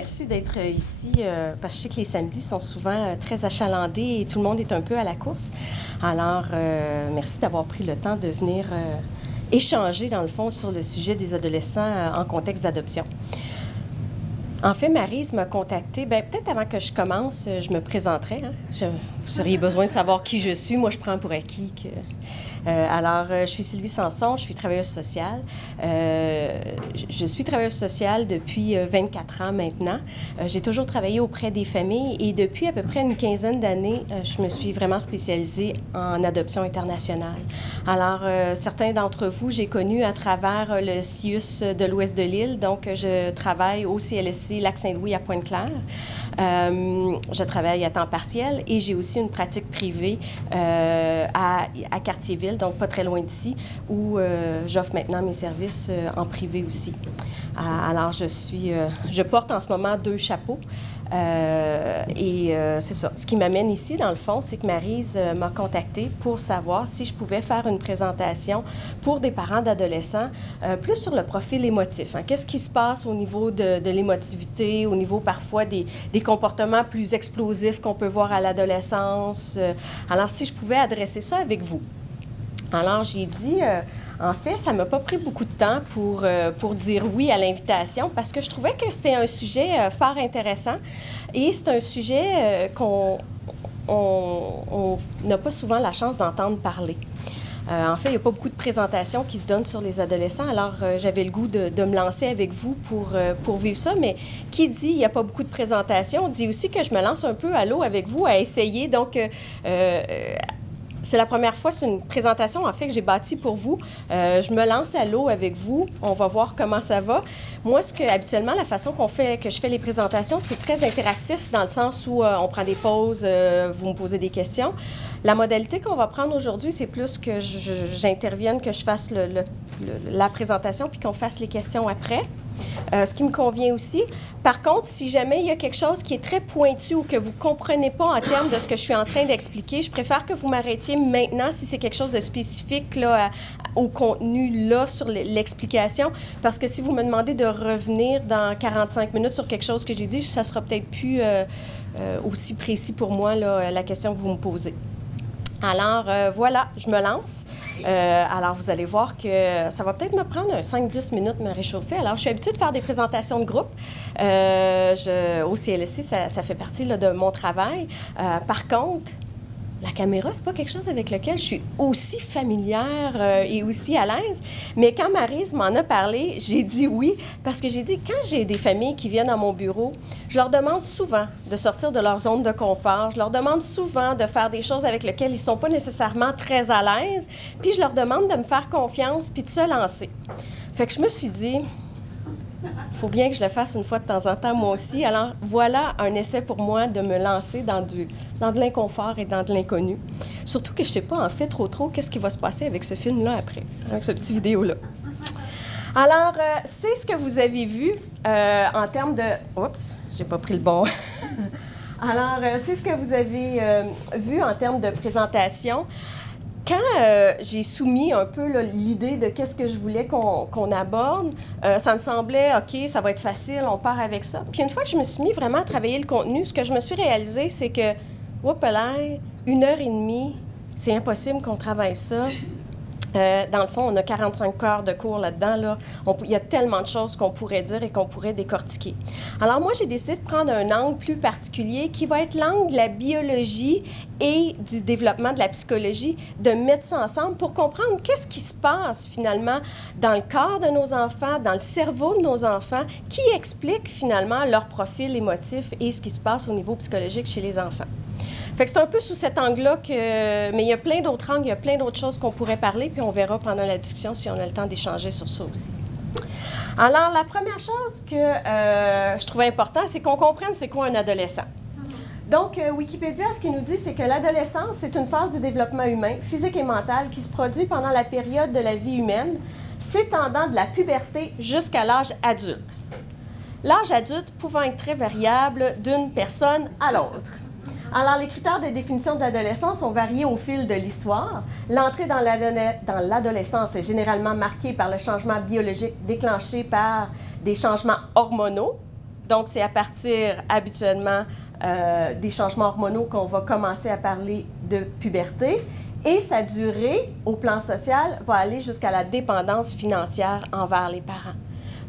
merci d'être ici, parce que je sais que les samedis sont souvent très achalandés et tout le monde est un peu à la course. Alors, merci d'avoir pris le temps de venir échanger, dans le fond, sur le sujet des adolescents en contexte d'adoption. En fait, Maryse m'a contactée. Bien, peut-être avant que je commence, je me présenterai. Vous auriez besoin de savoir qui je suis. Moi, je prends pour acquis que... je suis Sylvie Sanson, je suis travailleuse sociale. Je suis travailleuse sociale depuis 24 ans maintenant. J'ai toujours travaillé auprès des familles et depuis à peu près une quinzaine d'années, je me suis vraiment spécialisée en adoption internationale. Alors, certains d'entre vous, j'ai connu à travers le CIUS de l'Ouest de l'île. Donc, je travaille au CLSC Lac-Saint-Louis à Pointe-Claire. Je travaille à temps partiel et j'ai aussi une pratique privée à Cartierville, donc pas très loin d'ici, où j'offre maintenant mes services en privé aussi. Alors, je porte en ce moment 2 chapeaux c'est ça. Ce qui m'amène ici, dans le fond, c'est que Maryse m'a contactée pour savoir si je pouvais faire une présentation pour des parents d'adolescents, plus sur le profil émotif. Qu'est-ce qui se passe au niveau de l'émotivité, au niveau parfois des comportements plus explosifs qu'on peut voir à l'adolescence. Alors, si je pouvais adresser ça avec vous. Alors, j'ai dit... En fait, ça ne m'a pas pris beaucoup de temps pour dire oui à l'invitation parce que je trouvais que c'était un sujet fort intéressant et c'est un sujet qu'on n'a pas souvent la chance d'entendre parler. En fait, il n'y a pas beaucoup de présentations qui se donnent sur les adolescents, alors j'avais le goût de me lancer avec vous pour vivre ça, mais qui dit il n'y a pas beaucoup de présentations, dit aussi que je me lance un peu à l'eau avec vous à essayer, donc... c'est la première fois, c'est une présentation en fait que j'ai bâtie pour vous. Je me lance à l'eau avec vous. On va voir comment ça va. Moi, habituellement, la façon que je fais les présentations, c'est très interactif dans le sens où on prend des pauses, vous me posez des questions. La modalité qu'on va prendre aujourd'hui, c'est plus que j'intervienne, que je fasse la présentation puis qu'on fasse les questions après. Ce qui me convient aussi. Par contre, si jamais il y a quelque chose qui est très pointu ou que vous ne comprenez pas en termes de ce que je suis en train d'expliquer, je préfère que vous m'arrêtiez maintenant si c'est quelque chose de spécifique là, au contenu là sur l'explication. Parce que si vous me demandez de revenir dans 45 minutes sur quelque chose que j'ai dit, ça ne sera peut-être plus aussi précis pour moi, là, la question que vous me posez. Alors, voilà, je me lance. Alors, vous allez voir que ça va peut-être me prendre 5-10 minutes de me réchauffer. Alors, je suis habituée de faire des présentations de groupe. Au CLSC, ça fait partie là, de mon travail. Par contre, la caméra, c'est pas quelque chose avec lequel je suis aussi familière et aussi à l'aise. Mais quand Maryse m'en a parlé, j'ai dit oui, parce que j'ai dit, quand j'ai des familles qui viennent à mon bureau, je leur demande souvent de sortir de leur zone de confort. Je leur demande souvent de faire des choses avec lesquelles ils sont pas nécessairement très à l'aise. Puis je leur demande de me faire confiance puis de se lancer. Fait que je me suis dit... il faut bien que je le fasse une fois de temps en temps, moi aussi. Alors, voilà un essai pour moi de me lancer dans de l'inconfort et dans de l'inconnu. Surtout que je ne sais pas, en fait, trop qu'est-ce qui va se passer avec ce film-là après, avec ce petit vidéo-là. Alors, c'est ce que vous avez vu en termes de... Oups, j'ai pas pris le bon. Alors, c'est ce que vous avez vu en termes de présentation. Quand j'ai soumis un peu là, l'idée de qu'est-ce que je voulais qu'on aborde, ça me semblait, OK, ça va être facile, on part avec ça. Puis une fois que je me suis mis vraiment à travailler le contenu, ce que je me suis réalisé, c'est que, 1h30, c'est impossible qu'on travaille ça. Dans le fond, on a 45 heures de cours là-dedans. Là. Il y a tellement de choses qu'on pourrait dire et qu'on pourrait décortiquer. Alors moi, j'ai décidé de prendre un angle plus particulier qui va être l'angle de la biologie et du développement de la psychologie, de mettre ça ensemble pour comprendre qu'est-ce qui se passe finalement dans le corps de nos enfants, dans le cerveau de nos enfants, qui explique finalement leur profil émotif et ce qui se passe au niveau psychologique chez les enfants. Fait que c'est un peu sous cet angle-là que... Mais il y a plein d'autres angles, il y a plein d'autres choses qu'on pourrait parler, puis on verra pendant la discussion si on a le temps d'échanger sur ça aussi. Alors, la première chose que je trouvais important, c'est qu'on comprenne c'est quoi un adolescent. Donc, Wikipédia, ce qu'il nous dit, c'est que l'adolescence, c'est une phase du développement humain, physique et mental, qui se produit pendant la période de la vie humaine, s'étendant de la puberté jusqu'à l'âge adulte. L'âge adulte pouvant être très variable d'une personne à l'autre. Alors, les critères de définition de l'adolescence ont varié au fil de l'histoire. L'entrée dans l'adolescence est généralement marquée par le changement biologique déclenché par des changements hormonaux, Donc, c'est à partir, habituellement, des changements hormonaux qu'on va commencer à parler de puberté. Et sa durée, au plan social, va aller jusqu'à la dépendance financière envers les parents.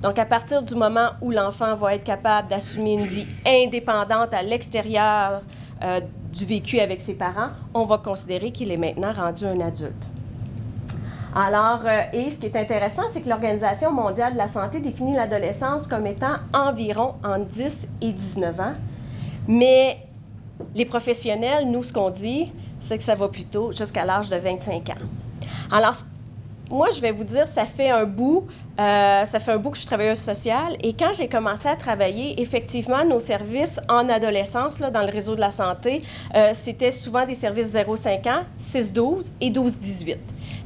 Donc, à partir du moment où l'enfant va être capable d'assumer une vie indépendante à l'extérieur du vécu avec ses parents, on va considérer qu'il est maintenant rendu un adulte. Alors, et ce qui est intéressant, c'est que l'Organisation mondiale de la santé définit l'adolescence comme étant environ entre 10 et 19 ans. Mais les professionnels, nous, ce qu'on dit, c'est que ça va plutôt jusqu'à l'âge de 25 ans. Alors, moi, je vais vous dire, ça fait un bout que je suis travailleuse sociale. Et quand j'ai commencé à travailler, effectivement, nos services en adolescence, là, dans le réseau de la santé, c'était souvent des services 0-5 ans, 6-12 et 12-18.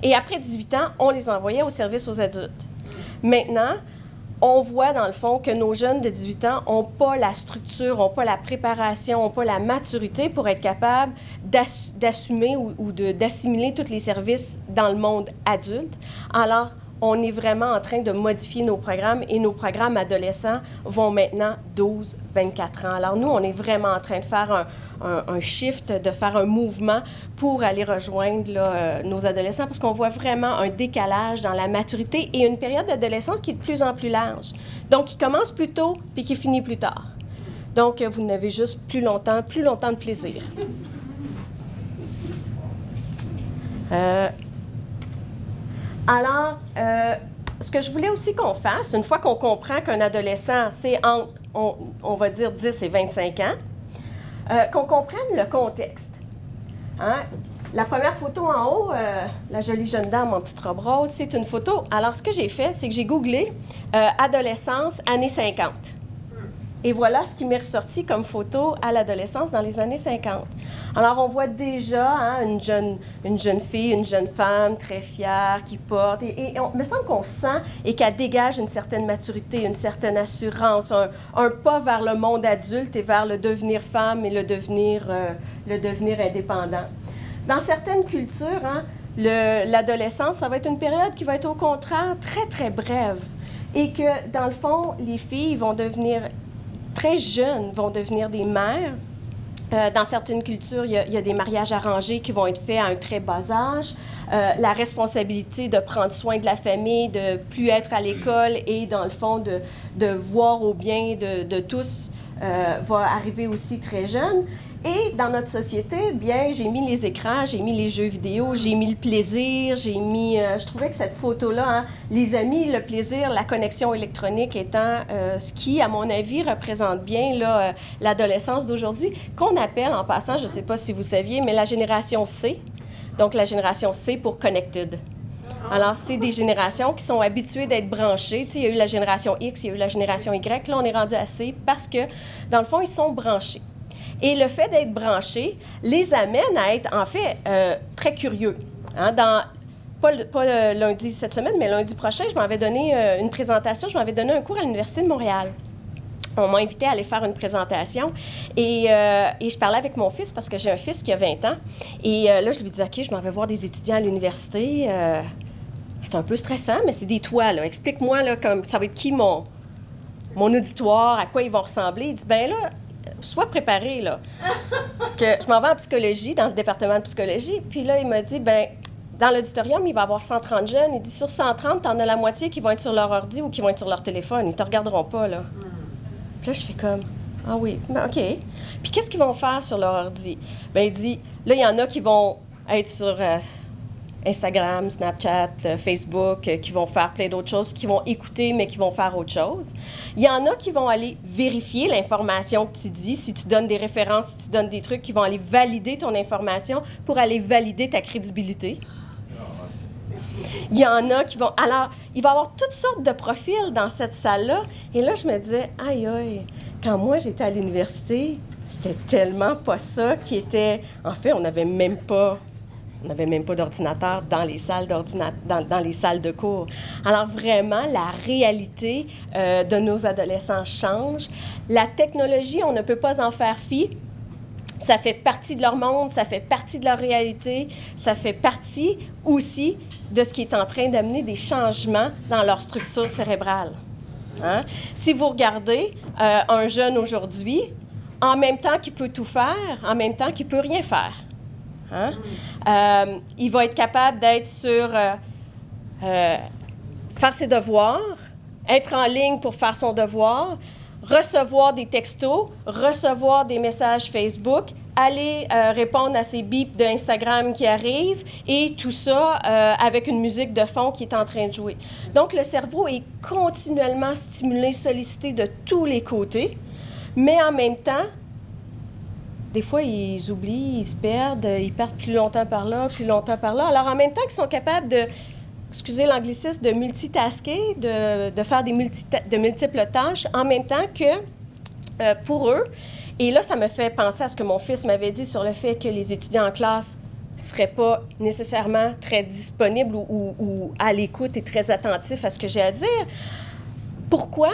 Et après 18 ans, on les envoyait au service aux adultes. Maintenant, on voit, dans le fond, que nos jeunes de 18 ans n'ont pas la structure, n'ont pas la préparation, n'ont pas la maturité pour être capables d'assumer ou d'assimiler tous les services dans le monde adulte. Alors, on est vraiment en train de modifier nos programmes et nos programmes adolescents vont maintenant 12-24 ans. Alors, nous, on est vraiment en train de faire un shift, de faire un mouvement pour aller rejoindre là, nos adolescents parce qu'on voit vraiment un décalage dans la maturité et une période d'adolescence qui est de plus en plus large. Donc, qui commence plus tôt puis qui finit plus tard. Donc, vous n'avez juste plus longtemps de plaisir. Alors, ce que je voulais aussi qu'on fasse, une fois qu'on comprend qu'un adolescent, c'est entre, on va dire, 10 et 25 ans, qu'on comprenne le contexte. Hein? La première photo en haut, la jolie jeune dame en petite robe rose, c'est une photo. Alors, ce que j'ai fait, c'est que j'ai googlé adolescence, années 50. Et voilà ce qui m'est ressorti comme photo à l'adolescence dans les années 50. Alors, on voit déjà une jeune fille, une jeune femme très fière qui porte. Et il me semble qu'on sent et qu'elle dégage une certaine maturité, une certaine assurance, un pas vers le monde adulte et vers le devenir femme et le devenir indépendant. Dans certaines cultures, l'adolescence, ça va être une période qui va être au contraire très, très brève. Et que, dans le fond, les filles vont devenir très jeunes, vont devenir des mères. Dans certaines cultures, il y a des mariages arrangés qui vont être faits à un très bas âge. La responsabilité de prendre soin de la famille, de plus être à l'école et, dans le fond, de voir au bien de tous va arriver aussi très jeune. Et dans notre société, bien, j'ai mis les écrans, j'ai mis les jeux vidéo, j'ai mis le plaisir, j'ai mis... je trouvais que cette photo-là, les amis, le plaisir, la connexion électronique étant ce qui, à mon avis, représente bien là, l'adolescence d'aujourd'hui, qu'on appelle, en passant, je ne sais pas si vous saviez, mais la génération C. Donc, la génération C pour Connected. Alors, c'est des générations qui sont habituées d'être branchées. Tu sais, il y a eu la génération X, il y a eu la génération Y. Là, on est rendu à C parce que, dans le fond, ils sont branchés. Et le fait d'être branchés les amène à être, en fait, très curieux. Hein? Pas lundi cette semaine, mais lundi prochain, je m'avais donné une présentation, je m'avais donné un cours à l'Université de Montréal. On m'a invité à aller faire une présentation et je parlais avec mon fils parce que j'ai un fils qui a 20 ans. Et là, je lui dis, OK, je m'en vais voir des étudiants à l'université. C'est un peu stressant, mais c'est des toits, là. Explique-moi, là, comme ça va être qui mon auditoire, à quoi ils vont ressembler. Il dit, bien là, sois préparé, là. Parce que je m'en vais en psychologie, dans le département de psychologie. Puis là, il m'a dit, bien, dans l'auditorium, il va y avoir 130 jeunes. Il dit, sur 130, t'en as la moitié qui vont être sur leur ordi ou qui vont être sur leur téléphone. Ils te regarderont pas, là. Puis là, je fais comme, ah oui, ben, OK. Puis qu'est-ce qu'ils vont faire sur leur ordi? Bien, il dit, là, il y en a qui vont être sur Instagram, Snapchat, Facebook, qui vont faire plein d'autres choses, qui vont écouter, mais qui vont faire autre chose. Il y en a qui vont aller vérifier l'information que tu dis, si tu donnes des références, si tu donnes des trucs, qui vont aller valider ton information pour aller valider ta crédibilité. Il y en a qui vont... Alors, il va y avoir toutes sortes de profils dans cette salle-là. Et là, je me disais, aïe, aïe, quand moi, j'étais à l'université, c'était tellement pas ça qui était... En fait, on n'avait même pas d'ordinateur dans les salles dans les salles de cours. Alors vraiment, la réalité de nos adolescents change. La technologie, on ne peut pas en faire fi. Ça fait partie de leur monde, ça fait partie de leur réalité, ça fait partie aussi de ce qui est en train d'amener des changements dans leur structure cérébrale. Hein? Si vous regardez un jeune aujourd'hui, en même temps qu'il peut tout faire, en même temps qu'il peut rien faire. Hein? Il va être capable d'être sur faire ses devoirs, être en ligne pour faire son devoir, recevoir des textos, recevoir des messages Facebook, aller répondre à ces bips d'Instagram qui arrivent et tout ça avec une musique de fond qui est en train de jouer. Donc, le cerveau est continuellement stimulé, sollicité de tous les côtés, mais en même temps, des fois, ils oublient, ils se perdent, ils partent plus longtemps par là, plus longtemps par là. Alors, en même temps qu'ils sont capables de, excusez l'anglicisme, de multitasker, de faire de multiples tâches, en même temps que pour eux, et là, ça me fait penser à ce que mon fils m'avait dit sur le fait que les étudiants en classe ne seraient pas nécessairement très disponibles ou à l'écoute et très attentifs à ce que j'ai à dire. Pourquoi?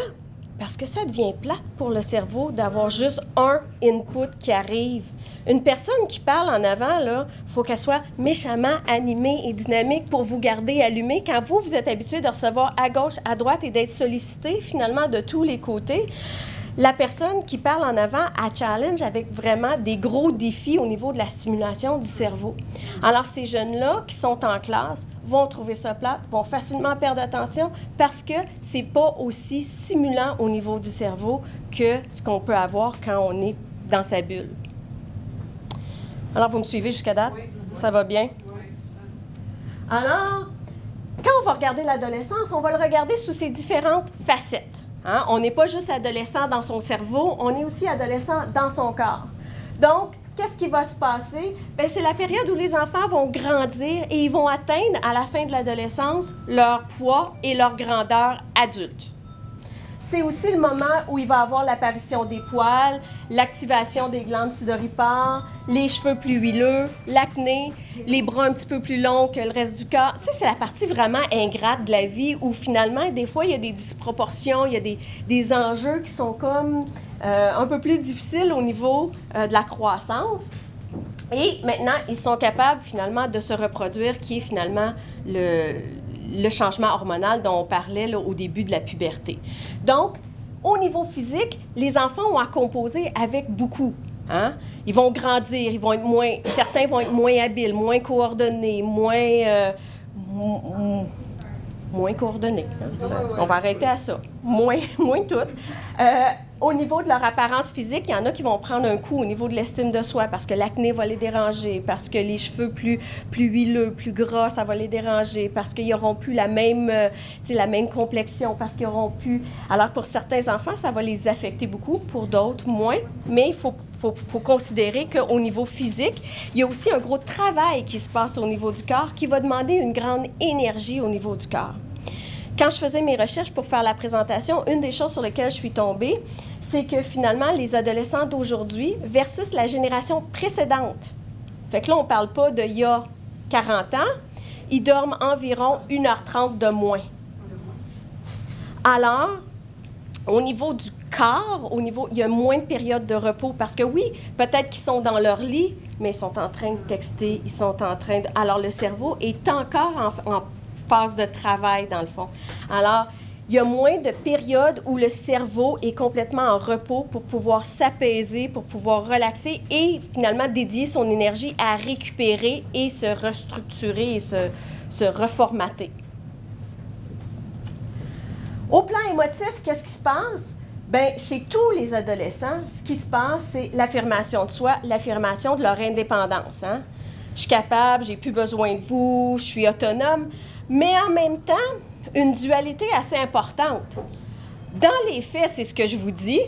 Parce que ça devient plate pour le cerveau d'avoir juste un input qui arrive. Une personne qui parle en avant, il faut qu'elle soit méchamment animée et dynamique pour vous garder allumé. Quand vous êtes habitué de recevoir à gauche, à droite et d'être sollicité finalement de tous les côtés, la personne qui parle en avant, elle challenge avec vraiment des gros défis au niveau de la stimulation du cerveau. Alors, ces jeunes-là qui sont en classe vont trouver ça plate, vont facilement perdre attention parce que c'est pas aussi stimulant au niveau du cerveau que ce qu'on peut avoir quand on est dans sa bulle. Alors, vous me suivez jusqu'à date? Oui. Ça va bien? Oui. Alors, quand on va regarder l'adolescence, on va le regarder sous ses différentes facettes. Hein? On n'est pas juste adolescent dans son cerveau, on est aussi adolescent dans son corps. Donc, qu'est-ce qui va se passer? Bien, c'est la période où les enfants vont grandir et ils vont atteindre, à la fin de l'adolescence, leur poids et leur grandeur adulte. C'est aussi le moment où il va avoir l'apparition des poils, l'activation des glandes sudoripares, les cheveux plus huileux, l'acné, les bras un petit peu plus longs que le reste du corps. Tu sais, c'est la partie vraiment ingrate de la vie où finalement, des fois, il y a des disproportions, il y a des enjeux qui sont comme un peu plus difficiles au niveau de la croissance. Et maintenant, ils sont capables finalement de se reproduire, qui est finalement le changement hormonal dont on parlait là, au début de la puberté. Donc, au niveau physique, les enfants ont à composer avec beaucoup. Hein? Ils vont grandir, certains vont être moins habiles, moins coordonnés, moins coordonnés. Hein? On va arrêter à ça. Moins tout. Au niveau de leur apparence physique, il y en a qui vont prendre un coup au niveau de l'estime de soi parce que l'acné va les déranger, parce que les cheveux plus huileux, plus gras, ça va les déranger, parce qu'ils n'auront plus la même complexion, parce qu'ils n'auront plus... Alors, pour certains enfants, ça va les affecter beaucoup, pour d'autres, moins. Mais il faut considérer qu'au niveau physique, il y a aussi un gros travail qui se passe au niveau du corps qui va demander une grande énergie au niveau du corps. Quand je faisais mes recherches pour faire la présentation, une des choses sur lesquelles je suis tombée, c'est que finalement, les adolescents d'aujourd'hui versus la génération précédente, fait que là, on ne parle pas d'il y a 40 ans, ils dorment environ 1h30 de moins. Alors, au niveau du corps, il y a moins de périodes de repos parce que oui, peut-être qu'ils sont dans leur lit, mais ils sont en train de texter, ils sont en train de... Alors, le cerveau est encore en phase de travail, dans le fond. Alors, il y a moins de périodes où le cerveau est complètement en repos pour pouvoir s'apaiser, pour pouvoir relaxer et finalement dédier son énergie à récupérer et se restructurer et se reformater. Au plan émotif, qu'est-ce qui se passe? Bien, chez tous les adolescents, ce qui se passe, c'est l'affirmation de soi, l'affirmation de leur indépendance. Hein? Je suis capable, j'ai plus besoin de vous, je suis autonome. Mais en même temps, une dualité assez importante. Dans les faits, c'est ce que je vous dis,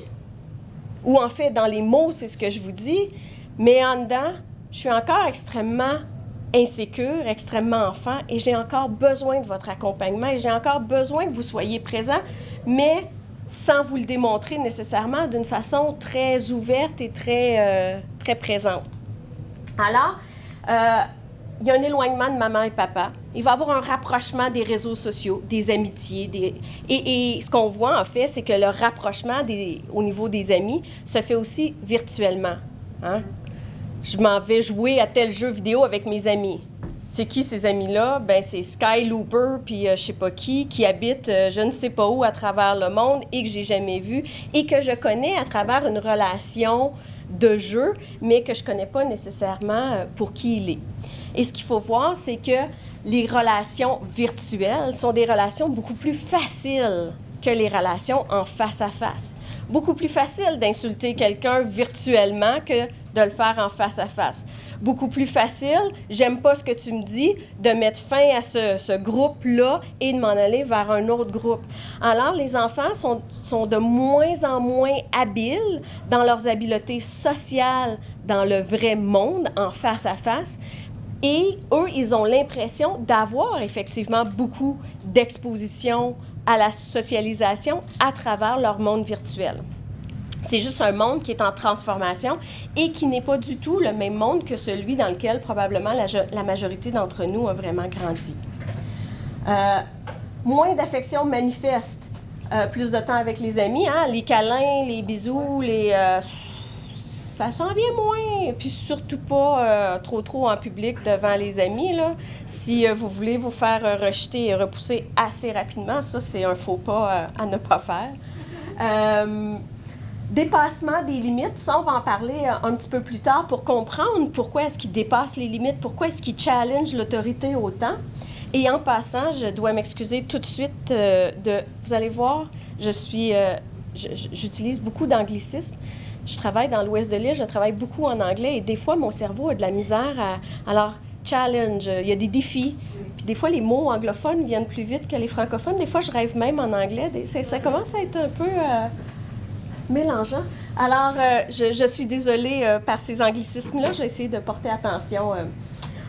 ou en fait, dans les mots, c'est ce que je vous dis, mais en dedans, je suis encore extrêmement insécure, extrêmement enfant, et j'ai encore besoin de votre accompagnement, et j'ai encore besoin que vous soyez présent, mais sans vous le démontrer nécessairement d'une façon très ouverte et très présente. Alors, il y a un éloignement de maman et papa. Il va y avoir un rapprochement des réseaux sociaux, des amitiés. Et ce qu'on voit, en fait, c'est que le rapprochement au niveau des amis se fait aussi virtuellement. Hein? Je m'en vais jouer à tel jeu vidéo avec mes amis. C'est qui ces amis-là? Ben c'est Sky Looper, puis je sais pas qui habite je ne sais pas où à travers le monde et que j'ai jamais vu et que je connais à travers une relation de jeu, mais que je connais pas nécessairement pour qui il est. Et ce qu'il faut voir, c'est que les relations virtuelles sont des relations beaucoup plus faciles que les relations en face à face. Beaucoup plus facile d'insulter quelqu'un virtuellement que de le faire en face à face. Beaucoup plus facile, j'aime pas ce que tu me dis, de mettre fin à ce groupe-là et de m'en aller vers un autre groupe. Alors, les enfants sont de moins en moins habiles dans leurs habiletés sociales dans le vrai monde, en face à face. Et eux, ils ont l'impression d'avoir effectivement beaucoup d'exposition à la socialisation à travers leur monde virtuel. C'est juste un monde qui est en transformation et qui n'est pas du tout le même monde que celui dans lequel probablement la majorité d'entre nous a vraiment grandi. Moins d'affection manifeste, plus de temps avec les amis, hein? Les câlins, les bisous, ça s'en vient moins, puis surtout pas trop en public devant les amis, là. Si vous voulez vous faire rejeter et repousser assez rapidement, ça, c'est un faux pas à ne pas faire. Dépassement des limites, ça, on va en parler un petit peu plus tard pour comprendre pourquoi est-ce qu'ils dépassent les limites, pourquoi est-ce qu'ils challengent l'autorité autant. Et en passant, je dois m'excuser tout de suite vous allez voir, j'utilise beaucoup d'anglicisme. Je travaille dans l'ouest de l'île, je travaille beaucoup en anglais et des fois, mon cerveau a de la misère alors, challenge, il y a des défis. Puis des fois, les mots anglophones viennent plus vite que les francophones. Des fois, je rêve même en anglais. Ça commence à être un peu mélangeant. Alors, je suis désolée par ces anglicismes-là. Je vais essayer de porter attention.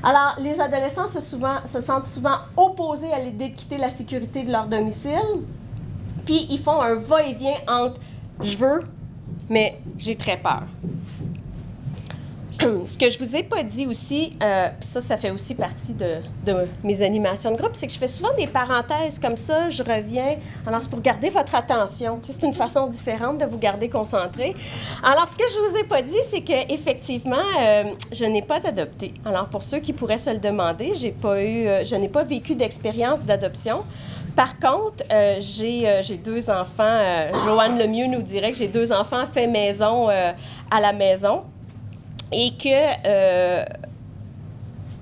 Alors, les adolescents se sentent souvent opposés à l'idée de quitter la sécurité de leur domicile. Puis, ils font un va-et-vient entre « je veux » mais j'ai très peur. Ce que je vous ai pas dit aussi, ça fait aussi partie de mes animations de groupe, c'est que je fais souvent des parenthèses comme ça, je reviens. Alors, c'est pour garder votre attention. Tu sais, c'est une façon différente de vous garder concentré. Alors, ce que je vous ai pas dit, c'est qu'effectivement, je n'ai pas adopté. Alors, pour ceux qui pourraient se le demander, je n'ai pas vécu d'expérience d'adoption. Par contre, j'ai 2 enfants. Joanne Lemieux nous dirait que j'ai 2 enfants faits maison à la maison. Et que,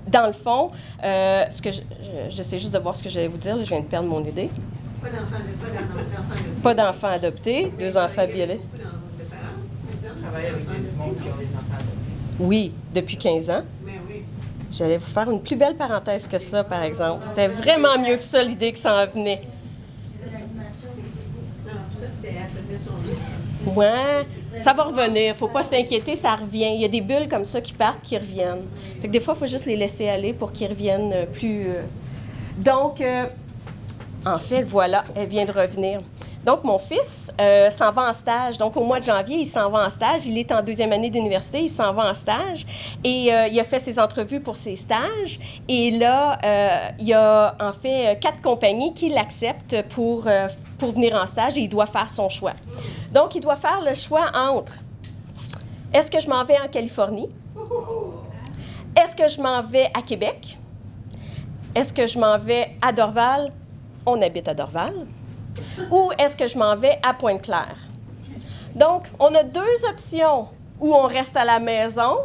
dans le fond, j'essaie juste de voir ce que j'allais vous dire. Je viens de perdre mon idée. Pas d'enfants adoptés, 2 enfants biologiques. Je travaille avec des monde qui ont des enfants adoptés. Oui, depuis 15 ans. J'allais vous faire une plus belle parenthèse que ça, par exemple. C'était vraiment mieux que ça, l'idée que ça en venait. Ouais, ça va revenir. Faut pas s'inquiéter, ça revient. Il y a des bulles comme ça qui partent, qui reviennent. Fait que des fois, il faut juste les laisser aller pour qu'ils reviennent plus... Donc, en fait, voilà, elle vient de revenir. Donc, mon fils s'en va en stage. Donc, au mois de janvier, il s'en va en stage. Il est en 2e année d'université. Il s'en va en stage. Et il a fait ses entrevues pour ses stages. Et là, il y a en fait 4 compagnies qui l'acceptent pour venir en stage et il doit faire son choix. Donc, il doit faire le choix entre est-ce que je m'en vais en Californie? Est-ce que je m'en vais à Québec? Est-ce que je m'en vais à Dorval? On habite à Dorval. Ou est-ce que je m'en vais à Pointe-Claire? Donc, on a 2 options où on reste à la maison.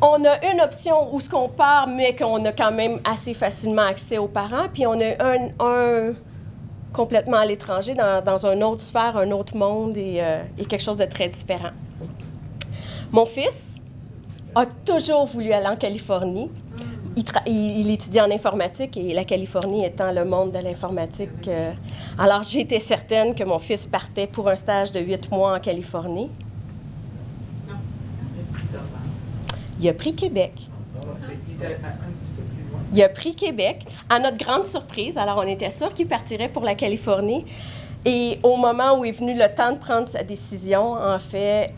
On a une option où ce qu'on part, mais qu'on a quand même assez facilement accès aux parents. Puis on a un complètement à l'étranger, dans une autre sphère, un autre monde et quelque chose de très différent. Mon fils a toujours voulu aller en Californie. Il étudie en informatique et la Californie étant le monde de l'informatique. Alors, j'étais certaine que mon fils partait pour un stage de 8 mois en Californie. Il a pris Québec. Il a pris Québec. À notre grande surprise, alors on était sûr qu'il partirait pour la Californie. Et au moment où est venu le temps de prendre sa décision, en fait,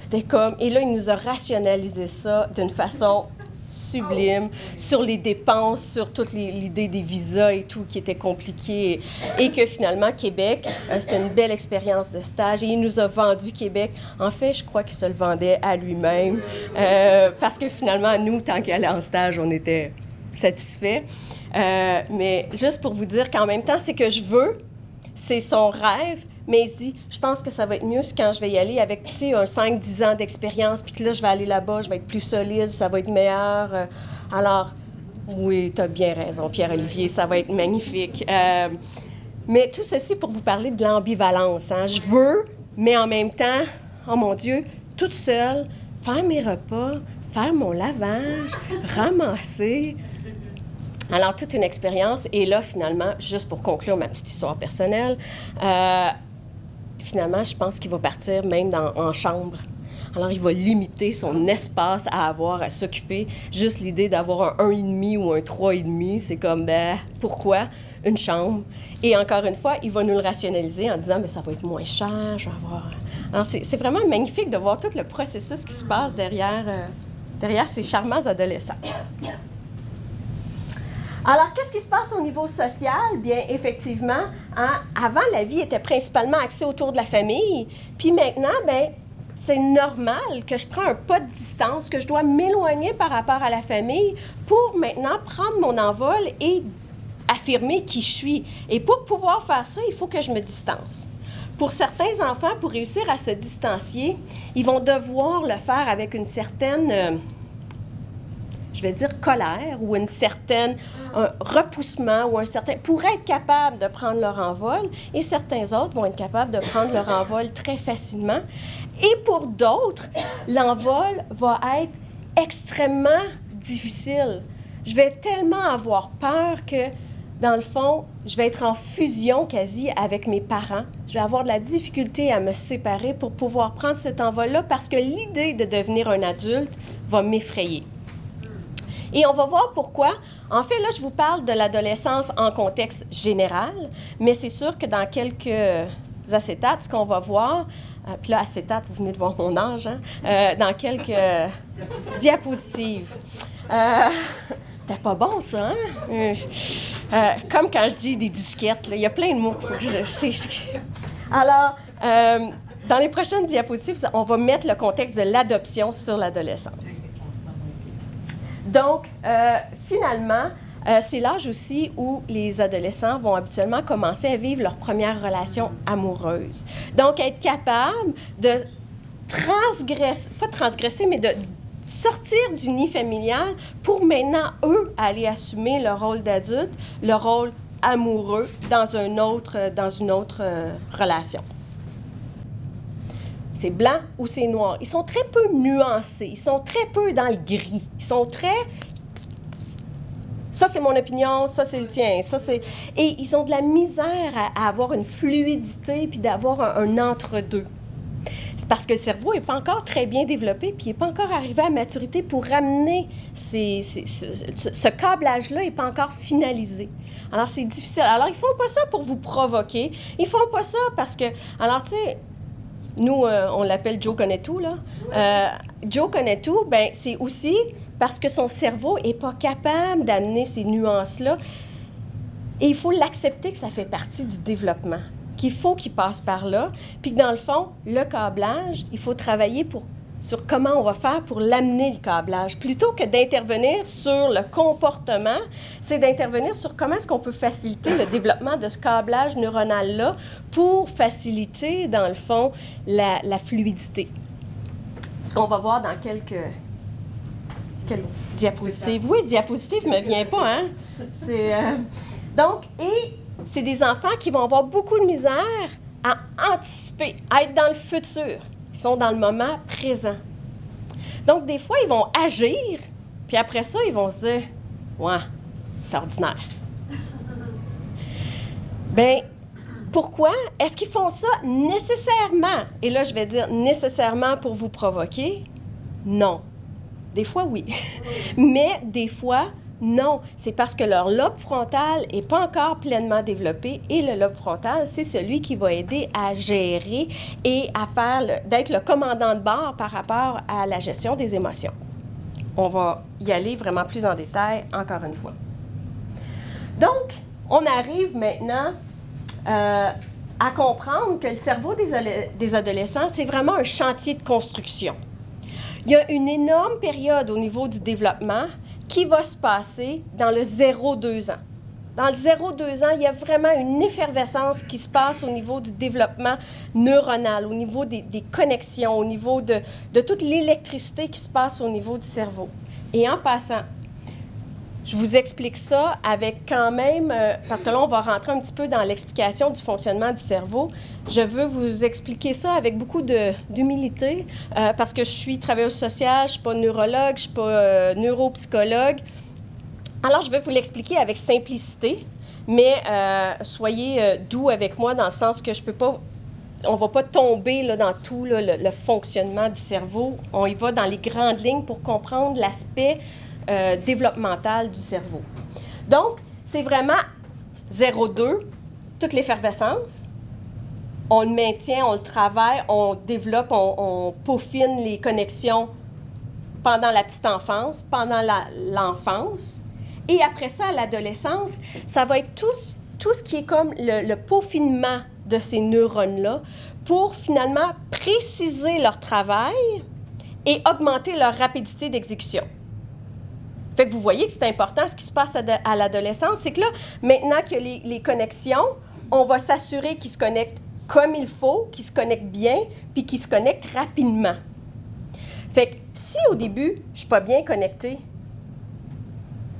c'était comme... Et là, il nous a rationalisé ça d'une façon sublime, sur les dépenses, sur toute l'idée des visas et tout qui était compliqué. Et que finalement, Québec, c'était une belle expérience de stage. Et il nous a vendu Québec. En fait, je crois qu'il se le vendait à lui-même. Parce que finalement, nous, tant qu'il allait en stage, on était satisfait. Mais juste pour vous dire qu'en même temps, c'est que je veux, c'est son rêve, mais il se dit, je pense que ça va être mieux quand je vais y aller avec, tu sais, un 5-10 ans d'expérience, puis que là, je vais aller là-bas, je vais être plus solide, ça va être meilleur. Alors, oui, tu as bien raison, Pierre-Olivier, ça va être magnifique. Mais tout ceci pour vous parler de l'ambivalence. Hein? Je veux, mais en même temps, oh mon Dieu, toute seule, faire mes repas, faire mon lavage, ramasser. Alors, toute une expérience. Et là, finalement, juste pour conclure ma petite histoire personnelle, finalement, je pense qu'il va partir même en chambre. Alors, il va limiter son espace à avoir à s'occuper. Juste l'idée d'avoir un 1,5 ou un 3,5, c'est comme, pourquoi une chambre? Et encore une fois, il va nous le rationaliser en disant, mais ça va être moins cher, je vais avoir... Alors, c'est vraiment magnifique de voir tout le processus qui se passe derrière ces charmants adolescents. Alors, qu'est-ce qui se passe au niveau social? Bien, effectivement, hein, avant, la vie était principalement axée autour de la famille. Puis maintenant, bien, c'est normal que je prends un pas de distance, que je dois m'éloigner par rapport à la famille pour maintenant prendre mon envol et affirmer qui je suis. Et pour pouvoir faire ça, il faut que je me distance. Pour certains enfants, pour réussir à se distancier, ils vont devoir le faire avec une certaine... je vais dire colère ou un repoussement ou un certain... pour être capable de prendre leur envol, et certains autres vont être capables de prendre leur envol très facilement. Et pour d'autres, l'envol va être extrêmement difficile. Je vais tellement avoir peur que, dans le fond, je vais être en fusion quasi avec mes parents. Je vais avoir de la difficulté à me séparer pour pouvoir prendre cet envol-là parce que l'idée de devenir un adulte va m'effrayer. Et on va voir pourquoi. En fait, là, je vous parle de l'adolescence en contexte général, mais c'est sûr que dans quelques acétates, ce qu'on va voir, puis là, acétate, vous venez de voir mon âge, hein, dans quelques diapositives. C'était pas bon, ça, hein? Comme quand je dis des disquettes, là, il y a plein de mots qu'il faut que je... Alors, dans les prochaines diapositives, on va mettre le contexte de l'adoption sur l'adolescence. Donc, finalement, c'est l'âge aussi où les adolescents vont habituellement commencer à vivre leur première relation amoureuse. Donc, être capable de mais de sortir du nid familial pour maintenant, eux, aller assumer le rôle d'adulte, le rôle amoureux dans une autre relation. C'est blanc ou c'est noir. Ils sont très peu nuancés. Ils sont très peu dans le gris. Ils sont très... Ça, c'est mon opinion. Ça, c'est le tien. Ça, c'est... Et ils ont de la misère à avoir une fluidité puis d'avoir un entre-deux. C'est parce que le cerveau n'est pas encore très bien développé puis il n'est pas encore arrivé à maturité pour ramener ce câblage-là n'est pas encore finalisé. Alors, c'est difficile. Alors, ils ne font pas ça pour vous provoquer. Ils ne font pas ça parce que... Alors, tu sais... Nous, on l'appelle Joe connaît tout, là. Joe connaît tout, bien, c'est aussi parce que son cerveau n'est pas capable d'amener ces nuances-là. Et il faut l'accepter que ça fait partie du développement, qu'il faut qu'il passe par là. Puis que dans le fond, le câblage, il faut travailler sur comment on va faire pour l'amener, le câblage. Plutôt que d'intervenir sur le comportement, c'est d'intervenir sur comment est-ce qu'on peut faciliter le développement de ce câblage neuronal-là pour faciliter, dans le fond, la fluidité. Ce qu'on va voir dans quelques diapositives. Oui, diapositive ne me vient pas, hein? Donc, c'est des enfants qui vont avoir beaucoup de misère à anticiper, à être dans le futur. Ils sont dans le moment présent. Donc, des fois, ils vont agir, puis après ça, ils vont se dire « Ouais, c'est ordinaire. » Bien, pourquoi? Est-ce qu'ils font ça nécessairement? Et là, je vais dire nécessairement pour vous provoquer? Non. Des fois, oui. Mais des fois, non. C'est parce que leur lobe frontal n'est pas encore pleinement développé et le lobe frontal, c'est celui qui va aider à gérer et à d'être le commandant de bord par rapport à la gestion des émotions. On va y aller vraiment plus en détail encore une fois. Donc, on arrive maintenant à comprendre que le cerveau des adolescents, c'est vraiment un chantier de construction. Il y a une énorme période au niveau du développement, qui va se passer dans le 0-2 ans. Dans le 0-2 ans, il y a vraiment une effervescence qui se passe au niveau du développement neuronal, au niveau des connexions, au niveau de toute l'électricité qui se passe au niveau du cerveau. Et en passant, je vous explique ça avec quand même, parce que là, on va rentrer un petit peu dans l'explication du fonctionnement du cerveau. Je veux vous expliquer ça avec beaucoup d'humilité, parce que je suis travailleuse sociale, je ne suis pas neurologue, je ne suis pas neuropsychologue. Alors, je vais vous l'expliquer avec simplicité, mais soyez doux avec moi dans le sens que je peux pas, on ne va pas tomber là, dans tout là, le fonctionnement du cerveau. On y va dans les grandes lignes pour comprendre l'aspect développemental du cerveau. Donc, c'est vraiment 0-2, toute l'effervescence. On le maintient, on le travaille, on développe, on peaufine les connexions pendant la petite enfance, pendant l'enfance. Et après ça, à l'adolescence, ça va être tout ce qui est comme le peaufinement de ces neurones-là pour finalement préciser leur travail et augmenter leur rapidité d'exécution. Fait que vous voyez que c'est important ce qui se passe à l'adolescence, c'est que là, maintenant que les connexions, on va s'assurer qu'ils se connectent comme il faut, qu'ils se connectent bien, puis qu'ils se connectent rapidement. Fait que si au début, je ne suis pas bien connectée,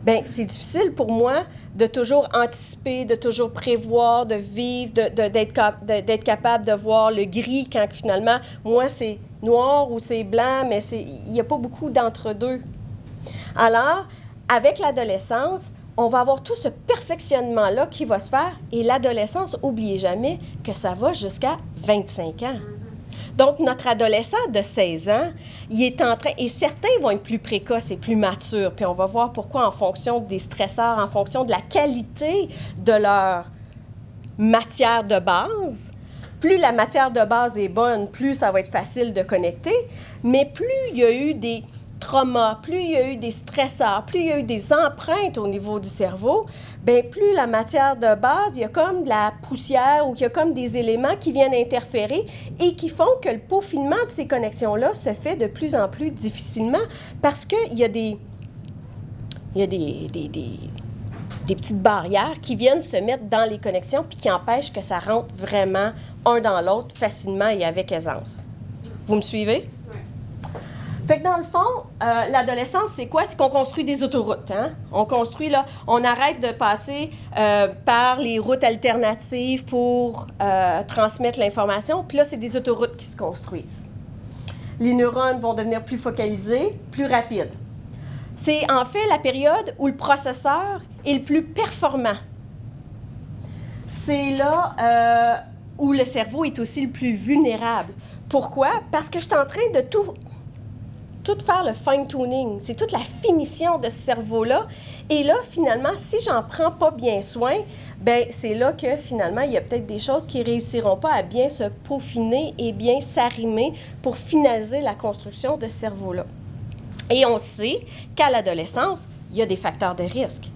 bien, c'est difficile pour moi de toujours anticiper, de toujours prévoir, de vivre, d'être capable de voir le gris quand finalement, moi, c'est noir ou c'est blanc, mais il n'y a pas beaucoup d'entre-deux. Alors, avec l'adolescence, on va avoir tout ce perfectionnement-là qui va se faire. Et l'adolescence, n'oubliez jamais que ça va jusqu'à 25 ans. Donc, notre adolescent de 16 ans, il est en train, et certains vont être plus précoces et plus matures, puis on va voir pourquoi en fonction des stresseurs, en fonction de la qualité de leur matière de base. Plus la matière de base est bonne, plus ça va être facile de connecter, mais plus il y a eu des traumas, plus il y a eu des stresseurs, plus il y a eu des empreintes au niveau du cerveau, bien, plus la matière de base, il y a comme de la poussière ou il y a comme des éléments qui viennent interférer et qui font que le peaufinement de ces connexions-là se fait de plus en plus difficilement parce qu'il y a des petites barrières qui viennent se mettre dans les connexions puis qui empêchent que ça rentre vraiment un dans l'autre facilement et avec aisance. Vous me suivez? Fait que dans le fond, l'adolescence, c'est quoi? C'est qu'on construit des autoroutes. Hein? On construit, là, on arrête de passer par les routes alternatives pour transmettre l'information. Puis là, c'est des autoroutes qui se construisent. Les neurones vont devenir plus focalisés, plus rapides. C'est en fait la période où le processeur est le plus performant. C'est là où le cerveau est aussi le plus vulnérable. Pourquoi? Parce que je suis en train de tout faire le fine-tuning. C'est toute la finition de ce cerveau-là. Et là, finalement, si j'en prends pas bien soin, bien, c'est là que, finalement, il y a peut-être des choses qui réussiront pas à bien se peaufiner et bien s'arrimer pour finaliser la construction de ce cerveau-là. Et on sait qu'à l'adolescence, il y a des facteurs de risque.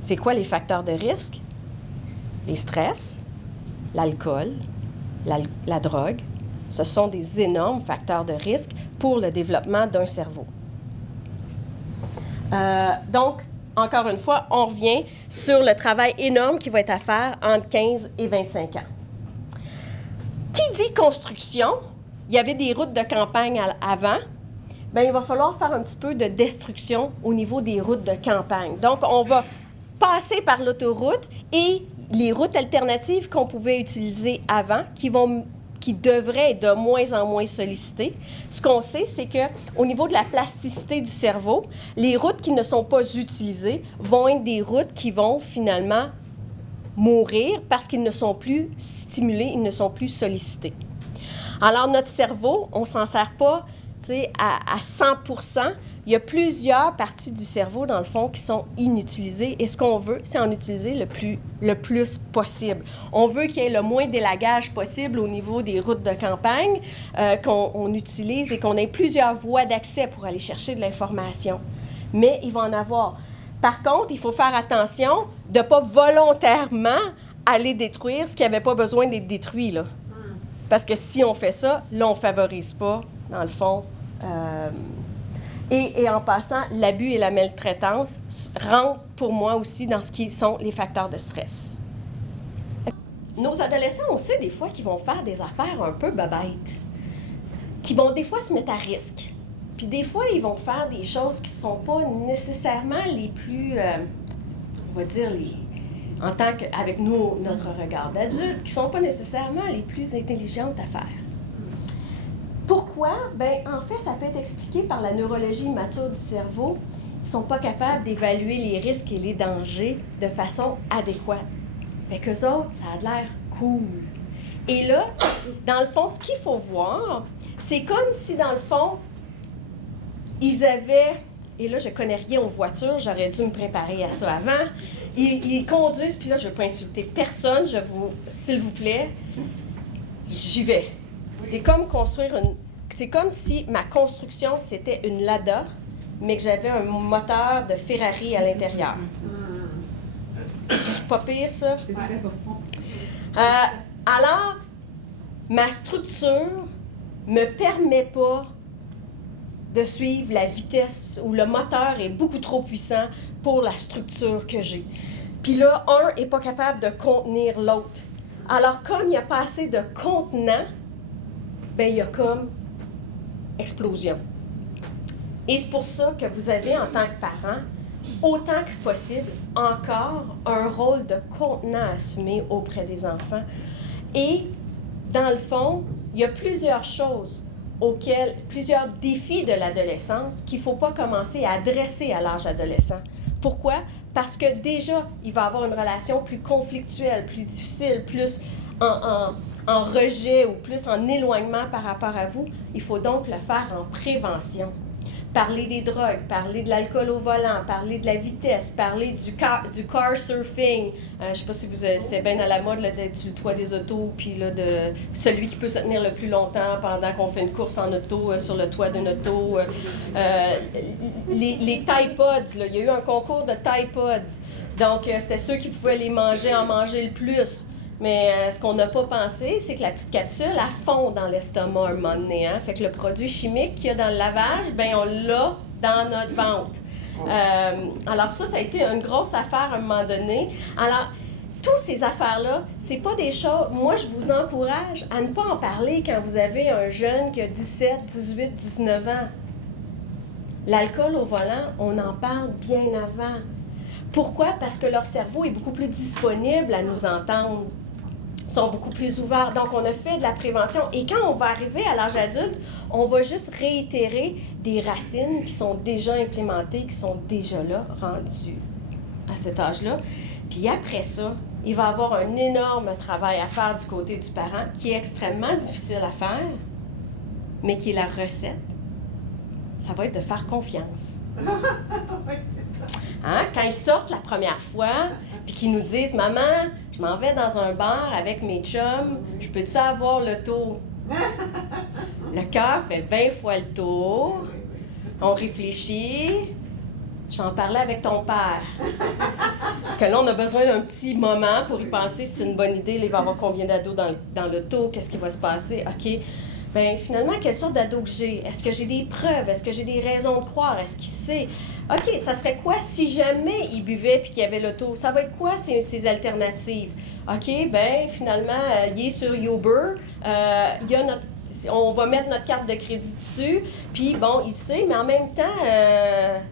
C'est quoi les facteurs de risque? Les stress, l'alcool, la drogue. Ce sont des énormes facteurs de risque pour le développement d'un cerveau. Donc, encore une fois, on revient sur le travail énorme qui va être à faire entre 15 et 25 ans. Qui dit construction, il y avait des routes de campagne avant, bien, il va falloir faire un petit peu de destruction au niveau des routes de campagne. Donc, on va passer par l'autoroute et les routes alternatives qu'on pouvait utiliser avant, qui devraient être de moins en moins sollicitées. Ce qu'on sait, c'est qu'au niveau de la plasticité du cerveau, les routes qui ne sont pas utilisées vont être des routes qui vont finalement mourir parce qu'ils ne sont plus stimulés, ils ne sont plus sollicités. Alors, notre cerveau, on ne s'en sert pas à 100%. Il y a plusieurs parties du cerveau, dans le fond, qui sont inutilisées. Et ce qu'on veut, c'est en utiliser le plus possible. On veut qu'il y ait le moins d'élagage possible au niveau des routes de campagne qu'on utilise et qu'on ait plusieurs voies d'accès pour aller chercher de l'information. Mais il va en avoir. Par contre, il faut faire attention de ne pas volontairement aller détruire ce qui n'avait pas besoin d'être détruit, là. Parce que si on fait ça, là, on ne favorise pas, dans le fond, Et en passant, l'abus et la maltraitance rentrent pour moi aussi dans ce qui sont les facteurs de stress. Nos adolescents, on sait des fois qu'ils vont faire des affaires un peu bobêtes, qui vont des fois se mettre à risque. Puis des fois, ils vont faire des choses qui ne sont pas nécessairement les plus, on va dire, en tant qu'avec notre regard d'adulte, qui ne sont pas nécessairement les plus intelligentes à faire. Pourquoi? Bien, en fait, ça peut être expliqué par la neurologie immature du cerveau. Ils ne sont pas capables d'évaluer les risques et les dangers de façon adéquate. Fait qu'eux autres, ça a l'air cool. Et là, dans le fond, ce qu'il faut voir, c'est comme si, dans le fond, ils avaient... Et là, je connais rien aux voitures, j'aurais dû me préparer à ça avant. Ils conduisent, puis là, je ne veux pas insulter personne, s'il vous plaît, j'y vais. C'est comme construire une... C'est comme si ma construction, c'était une Lada, mais que j'avais un moteur de Ferrari à l'intérieur. C'est pas pire, ça? C'est très bon. Alors, ma structure me permet pas de suivre la vitesse où le moteur est beaucoup trop puissant pour la structure que j'ai. Puis là, un n'est pas capable de contenir l'autre. Alors, comme il n'y a pas assez de contenant, bien, il y a comme explosion. Et c'est pour ça que vous avez, en tant que parent, autant que possible, encore un rôle de contenant assumé auprès des enfants. Et, dans le fond, il y a plusieurs choses plusieurs défis de l'adolescence qu'il ne faut pas commencer à adresser à l'âge adolescent. Pourquoi? Parce que déjà, il va avoir une relation plus conflictuelle, plus difficile, plus en rejet ou plus en éloignement par rapport à vous. Il faut donc le faire en prévention. Parler des drogues, parler de l'alcool au volant, parler de la vitesse, parler du car surfing. Je ne sais pas si c'était bien à la mode là, d'être sur le toit des autos, puis là, de celui qui peut se tenir le plus longtemps pendant qu'on fait une course en auto, sur le toit d'une auto. Les Tide Pods, là, il y a eu un concours de Tide Pods. Donc, c'était ceux qui pouvaient en manger le plus. Mais ce qu'on n'a pas pensé, c'est que la petite capsule, elle fond dans l'estomac un moment donné. Hein? Fait que le produit chimique qu'il y a dans le lavage, bien, on l'a dans notre ventre. Alors ça a été une grosse affaire à un moment donné. Alors, toutes ces affaires-là, c'est pas des choses... Moi, je vous encourage à ne pas en parler quand vous avez un jeune qui a 17, 18, 19 ans. L'alcool au volant, on en parle bien avant. Pourquoi? Parce que leur cerveau est beaucoup plus disponible à nous entendre. Ils sont beaucoup plus ouverts. Donc, on a fait de la prévention. Et quand on va arriver à l'âge adulte, on va juste réitérer des racines qui sont déjà implémentées, qui sont déjà là, rendues à cet âge-là. Puis après ça, il va y avoir un énorme travail à faire du côté du parent, qui est extrêmement difficile à faire, mais qui est la recette. Ça va être de faire confiance. Hein? Quand ils sortent la première fois, puis qu'ils nous disent « Maman, je m'en vais dans un bar avec mes chums, je peux-tu avoir le tour? » Le cœur fait 20 fois le tour, on réfléchit, je vais en parler avec ton père. Parce que là, on a besoin d'un petit moment pour y penser, c'est une bonne idée, là, il va y avoir combien d'ados dans l'auto, qu'est-ce qui va se passer, OK. Bien, finalement, quelle sorte d'ado que j'ai? Est-ce que j'ai des preuves? Est-ce que j'ai des raisons de croire? Est-ce qu'il sait? OK, ça serait quoi si jamais il buvait puis qu'il y avait l'auto? Ça va être quoi ces alternatives? OK, bien, finalement, il est sur Uber. Il y a on va mettre notre carte de crédit dessus, puis bon, il sait, mais en même temps,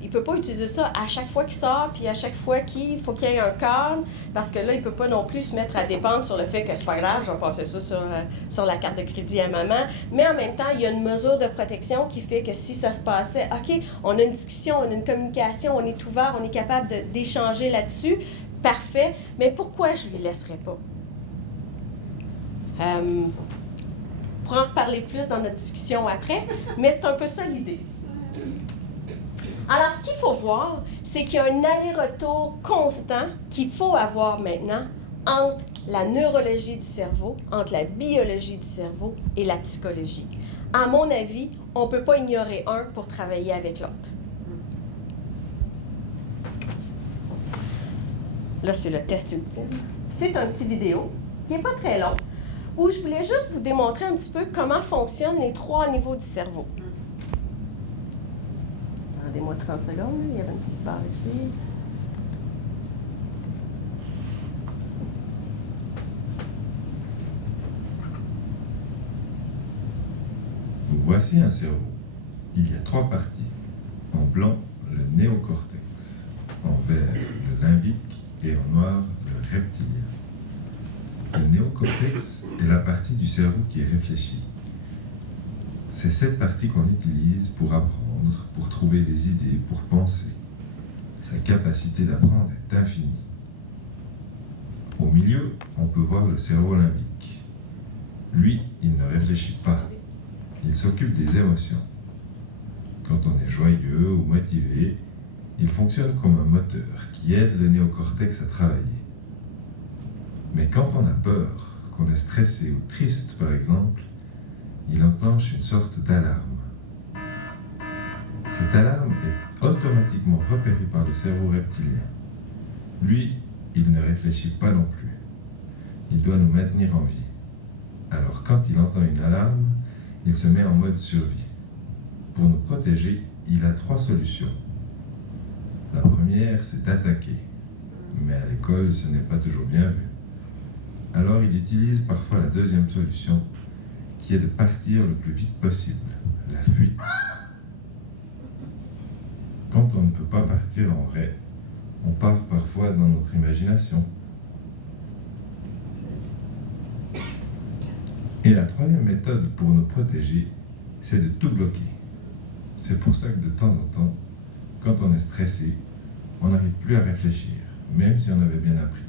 il peut pas utiliser ça à chaque fois qu'il sort, puis à chaque fois qu'il faut qu'il y ait un cadre, parce que là, il peut pas non plus se mettre à dépendre sur le fait que c'est pas grave, je vais passer ça sur la carte de crédit à maman, mais en même temps, il y a une mesure de protection qui fait que si ça se passait, OK, on a une discussion, on a une communication, on est ouvert, on est capable d'échanger là-dessus, parfait, mais pourquoi je lui laisserais pas? On pourra en reparler plus dans notre discussion après, mais c'est un peu ça l'idée. Alors, ce qu'il faut voir, c'est qu'il y a un aller-retour constant qu'il faut avoir maintenant entre la neurologie du cerveau, entre la biologie du cerveau et la psychologie. À mon avis, on ne peut pas ignorer un pour travailler avec l'autre. Là, c'est le test ultime. C'est un petit vidéo qui n'est pas très long, où je voulais juste vous démontrer un petit peu comment fonctionnent les 3 niveaux du cerveau. Donne-moi 30 secondes. Il y avait une petite barre ici. Voici un cerveau. Il y a 3 parties. En blanc, le néocortex. En vert, le limbique. Et en noir, le reptilien. Le néocortex est la partie du cerveau qui réfléchit. C'est cette partie qu'on utilise pour apprendre, pour trouver des idées, pour penser. Sa capacité d'apprendre est infinie. Au milieu, on peut voir le cerveau limbique. Lui, il ne réfléchit pas. Il s'occupe des émotions. Quand on est joyeux ou motivé, il fonctionne comme un moteur qui aide le néocortex à travailler. Mais quand on a peur, qu'on est stressé ou triste par exemple, il enclenche une sorte d'alarme. Cette alarme est automatiquement repérée par le cerveau reptilien. Lui, il ne réfléchit pas non plus. Il doit nous maintenir en vie. Alors quand il entend une alarme, il se met en mode survie. Pour nous protéger, il a 3 solutions. La première, c'est d'attaquer. Mais à l'école, ce n'est pas toujours bien vu. Alors il utilise parfois la deuxième solution, qui est de partir le plus vite possible, la fuite. Quand on ne peut pas partir en vrai, on part parfois dans notre imagination. Et la troisième méthode pour nous protéger, c'est de tout bloquer. C'est pour ça que de temps en temps, quand on est stressé, on n'arrive plus à réfléchir, même si on avait bien appris.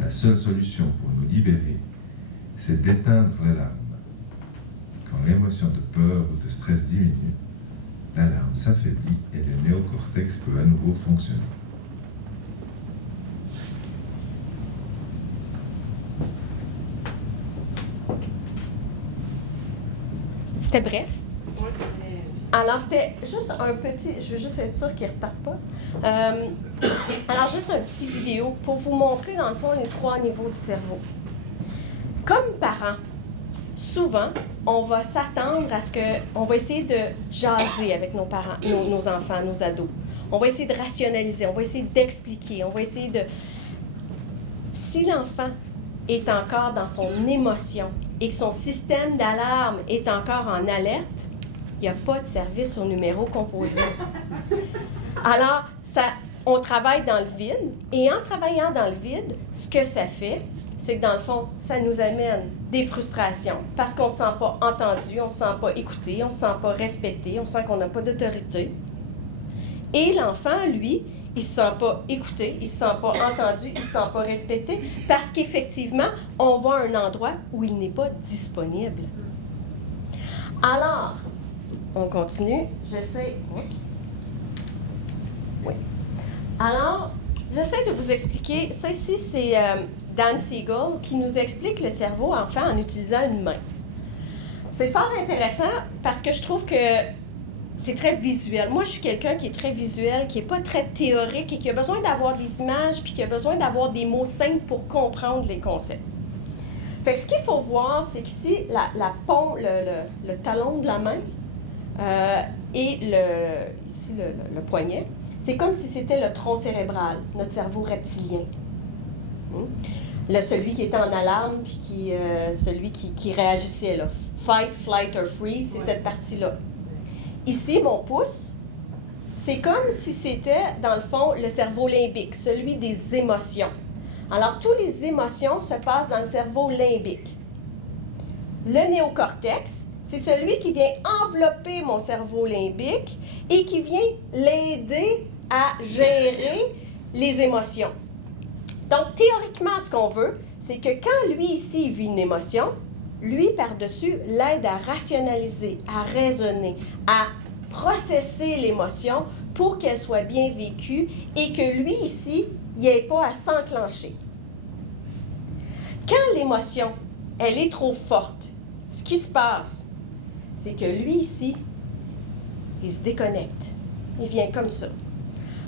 La seule solution pour nous libérer, c'est d'éteindre l'alarme. Quand l'émotion de peur ou de stress diminue, l'alarme s'affaiblit et le néocortex peut à nouveau fonctionner. C'était bref. Alors, c'était juste un petit... Je veux juste être sûre qu'ils ne repartent pas. Alors, juste un petit vidéo pour vous montrer, dans le fond, les 3 niveaux du cerveau. Comme parents, souvent, on va s'attendre à ce qu'on va essayer de jaser avec nos parents, nos enfants, nos ados. On va essayer de rationaliser, on va essayer d'expliquer, on va essayer de... Si l'enfant est encore dans son émotion et que son système d'alarme est encore en alerte, il n'y a pas de service au numéro composé. Alors, on travaille dans le vide, et en travaillant dans le vide, ce que ça fait, c'est que dans le fond, ça nous amène des frustrations parce qu'on ne se sent pas entendu, on ne se sent pas écouté, on ne se sent pas respecté, on sent qu'on n'a pas d'autorité. Et l'enfant, lui, il ne se sent pas écouté, il ne se sent pas entendu, il ne se sent pas respecté parce qu'effectivement, on va à un endroit où il n'est pas disponible. Alors, on continue. J'essaie... Oups. Oui. Alors, j'essaie de vous expliquer. Ça ici, c'est Dan Siegel qui nous explique le cerveau, enfin, en utilisant une main. C'est fort intéressant parce que je trouve que c'est très visuel. Moi, je suis quelqu'un qui est très visuel, qui n'est pas très théorique et qui a besoin d'avoir des images puis qui a besoin d'avoir des mots simples pour comprendre les concepts. Fait que ce qu'il faut voir, c'est qu'ici, le talon de la main et ici le poignet, c'est comme si c'était le tronc cérébral, notre cerveau reptilien. Celui qui était en alarme, puis celui qui réagissait, là. Fight, flight or freeze, c'est cette partie-là. Ici, mon pouce, c'est comme si c'était, dans le fond, le cerveau limbique, celui des émotions. Alors, toutes les émotions se passent dans le cerveau limbique. Le néocortex, c'est celui qui vient envelopper mon cerveau limbique et qui vient l'aider à gérer les émotions. Donc, théoriquement, ce qu'on veut, c'est que quand lui, ici, il vit une émotion, lui, par-dessus, l'aide à rationaliser, à raisonner, à processer l'émotion pour qu'elle soit bien vécue et que lui, ici, il n'ait pas à s'enclencher. Quand l'émotion, elle est trop forte, ce qui se passe, c'est que lui, ici, il se déconnecte. Il vient comme ça.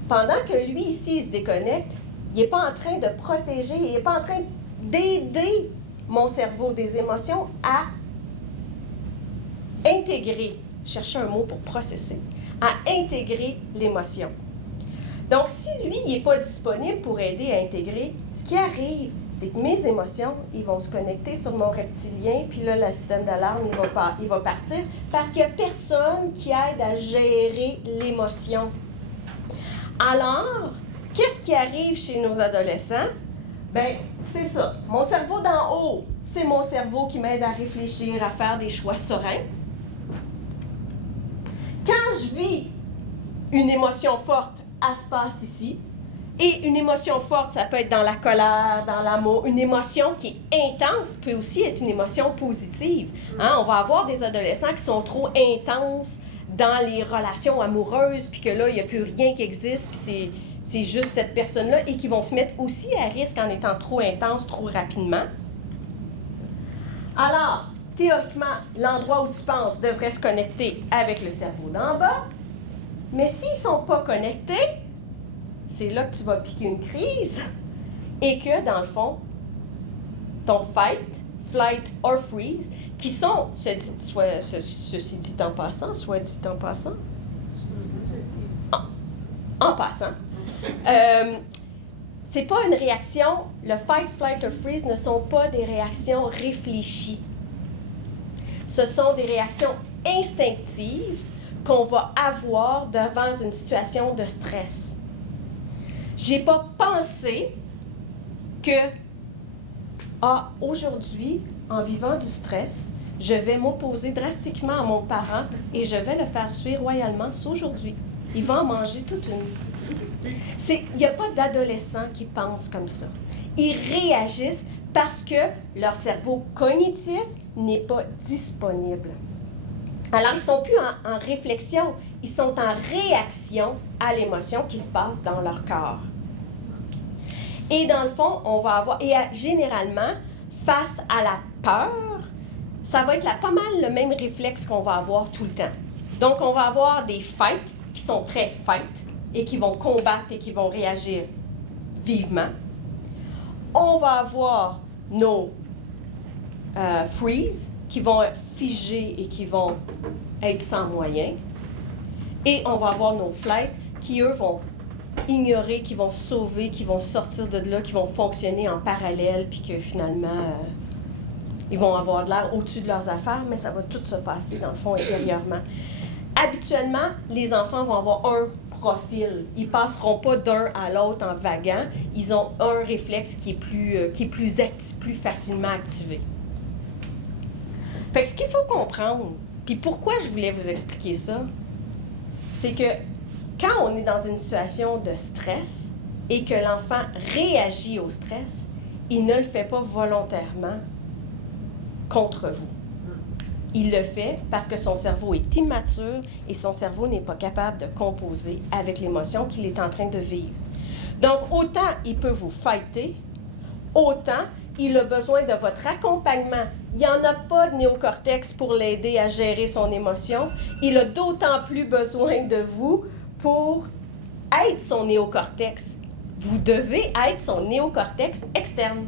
Pendant que lui, ici, il se déconnecte, il n'est pas en train de protéger, il n'est pas en train d'aider mon cerveau des émotions à intégrer, chercher un mot pour processer, à intégrer l'émotion. Donc, si lui, il n'est pas disponible pour aider à intégrer, ce qui arrive, c'est que mes émotions, ils vont se connecter sur mon reptilien, puis là, le système d'alarme, il va partir, parce qu'il n'y a personne qui aide à gérer l'émotion. Alors, qu'est-ce qui arrive chez nos adolescents? Bien, c'est ça. Mon cerveau d'en haut, c'est mon cerveau qui m'aide à réfléchir, à faire des choix sereins. Quand je vis une émotion forte, elle se passe ici. Et une émotion forte, ça peut être dans la colère, dans l'amour. Une émotion qui est intense peut aussi être une émotion positive. Hein? On va avoir des adolescents qui sont trop intenses dans les relations amoureuses, puis que là, il n'y a plus rien qui existe, puis c'est juste cette personne-là, et qui vont se mettre aussi à risque en étant trop intenses, trop rapidement. Alors, théoriquement, l'endroit où tu penses devrait se connecter avec le cerveau d'en bas, mais s'ils ne sont pas connectés, c'est là que tu vas piquer une crise et que, dans le fond, ton fight, flight or freeze, qui sont, ceci dit en passant, soit dit en passant, en passant, c'est pas une réaction, le fight, flight or freeze ne sont pas des réactions réfléchies. Ce sont des réactions instinctives qu'on va avoir devant une situation de stress. J'ai pas pensé que, aujourd'hui, en vivant du stress, je vais m'opposer drastiquement à mon parent et je vais le faire suer royalement aujourd'hui. Il va en manger toute une. Il n'y a pas d'adolescents qui pensent comme ça. Ils réagissent parce que leur cerveau cognitif n'est pas disponible. Alors, ils ne sont plus en réflexion, ils sont en réaction à l'émotion qui se passe dans leur corps. Et dans le fond, on va avoir, et généralement, face à la peur, ça va être pas mal le même réflexe qu'on va avoir tout le temps. Donc, on va avoir des fights qui sont très fight et qui vont combattre et qui vont réagir vivement. On va avoir nos freeze qui vont être figés et qui vont être sans moyens. Et on va avoir nos flight qui, eux, vont ignorer, qui vont sauver, qui vont sortir de là, qui vont fonctionner en parallèle, puis que finalement, ils vont avoir de l'air au-dessus de leurs affaires, mais ça va tout se passer, dans le fond, intérieurement. Habituellement, les enfants vont avoir un profil. Ils ne passeront pas d'un à l'autre en vaguant. Ils ont un réflexe qui est plus facilement activé. Fait que ce qu'il faut comprendre, puis pourquoi je voulais vous expliquer ça, c'est que quand on est dans une situation de stress et que l'enfant réagit au stress, il ne le fait pas volontairement contre vous. Il le fait parce que son cerveau est immature et son cerveau n'est pas capable de composer avec l'émotion qu'il est en train de vivre. Donc, autant il peut vous fighter, autant il a besoin de votre accompagnement. Il n'y en a pas de néocortex pour l'aider à gérer son émotion. Il a d'autant plus besoin de vous pour être son néocortex. Vous devez être son néocortex externe.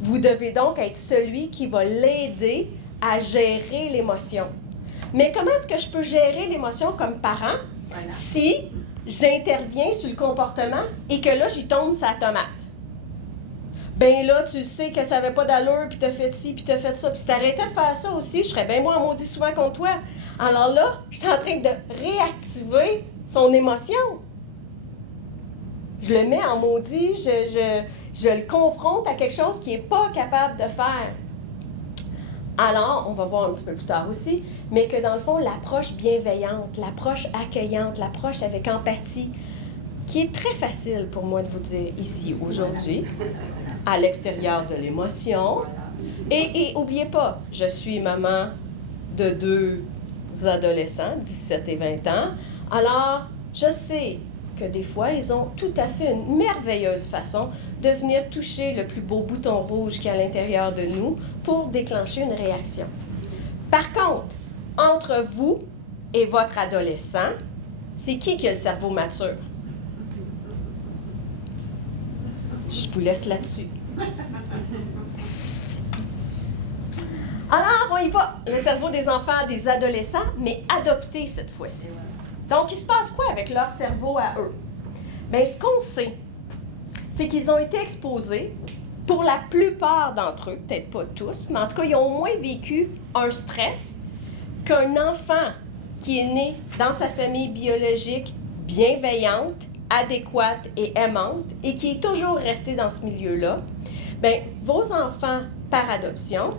Vous devez donc être celui qui va l'aider à gérer l'émotion. Mais comment est-ce que je peux gérer l'émotion comme parent si j'interviens sur le comportement et que là, j'y tombe sa tomate? Ben là, tu sais que ça n'avait pas d'allure, puis t'as fait ci, puis t'as fait ça. Puis si t'arrêtais de faire ça aussi, je serais bien moins maudit souvent contre toi. Alors là, je suis en train de réactiver son émotion. Je le mets en maudit, je le confronte à quelque chose qu'il n'est pas capable de faire. Alors, on va voir un petit peu plus tard aussi, mais que dans le fond, l'approche bienveillante, l'approche accueillante, l'approche avec empathie, qui est très facile pour moi de vous dire ici, aujourd'hui, à l'extérieur de l'émotion. Et n'oubliez pas, je suis maman de 2 adolescents, 17 et 20 ans. Alors, je sais que des fois, ils ont tout à fait une merveilleuse façon de venir toucher le plus beau bouton rouge qu'il y a à l'intérieur de nous pour déclencher une réaction. Par contre, entre vous et votre adolescent, c'est qui a le cerveau mature? Je vous laisse là-dessus. Alors, on y va. Le cerveau des enfants, des adolescents, mais adoptés cette fois-ci. Donc, il se passe quoi avec leur cerveau à eux? Bien, ce qu'on sait, c'est qu'ils ont été exposés, pour la plupart d'entre eux, peut-être pas tous, mais en tout cas, ils ont au moins vécu un stress qu'un enfant qui est né dans sa famille biologique bienveillante, adéquate et aimante, et qui est toujours resté dans ce milieu-là, bien, vos enfants par adoption,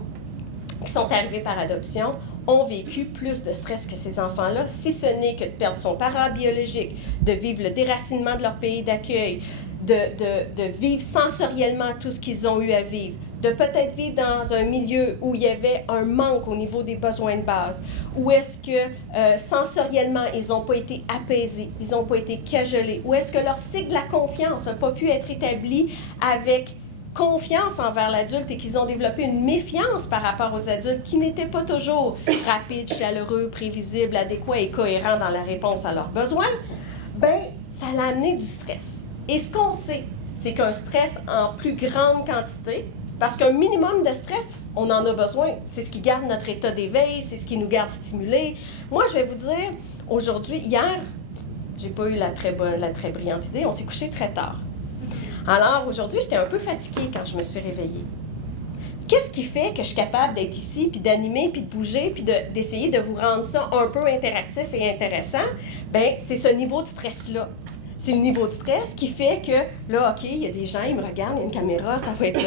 qui sont arrivés par adoption, ont vécu plus de stress que ces enfants-là, si ce n'est que de perdre son parent biologique, de vivre le déracinement de leur pays d'accueil, de vivre sensoriellement tout ce qu'ils ont eu à vivre, de peut-être vivre dans un milieu où il y avait un manque au niveau des besoins de base, où est-ce que sensoriellement, ils n'ont pas été apaisés, ils n'ont pas été cajolés, où est-ce que leur cycle de la confiance n'a pas pu être établi avec confiance envers l'adulte et qu'ils ont développé une méfiance par rapport aux adultes qui n'étaient pas toujours rapides, chaleureux, prévisibles, adéquats et cohérents dans la réponse à leurs besoins, bien, ça l'a amené du stress. Et ce qu'on sait, c'est qu'un stress en plus grande quantité, parce qu'un minimum de stress, on en a besoin. C'est ce qui garde notre état d'éveil, c'est ce qui nous garde stimulés. Moi, je vais vous dire, aujourd'hui, hier, j'ai pas eu la très brillante idée, on s'est couché très tard. Alors, aujourd'hui, j'étais un peu fatiguée quand je me suis réveillée. Qu'est-ce qui fait que je suis capable d'être ici, puis d'animer, puis de bouger, puis d'essayer de vous rendre ça un peu interactif et intéressant? Bien, c'est ce niveau de stress-là. C'est le niveau de stress qui fait que, là, OK, il y a des gens, ils me regardent, il y a une caméra, ça va être...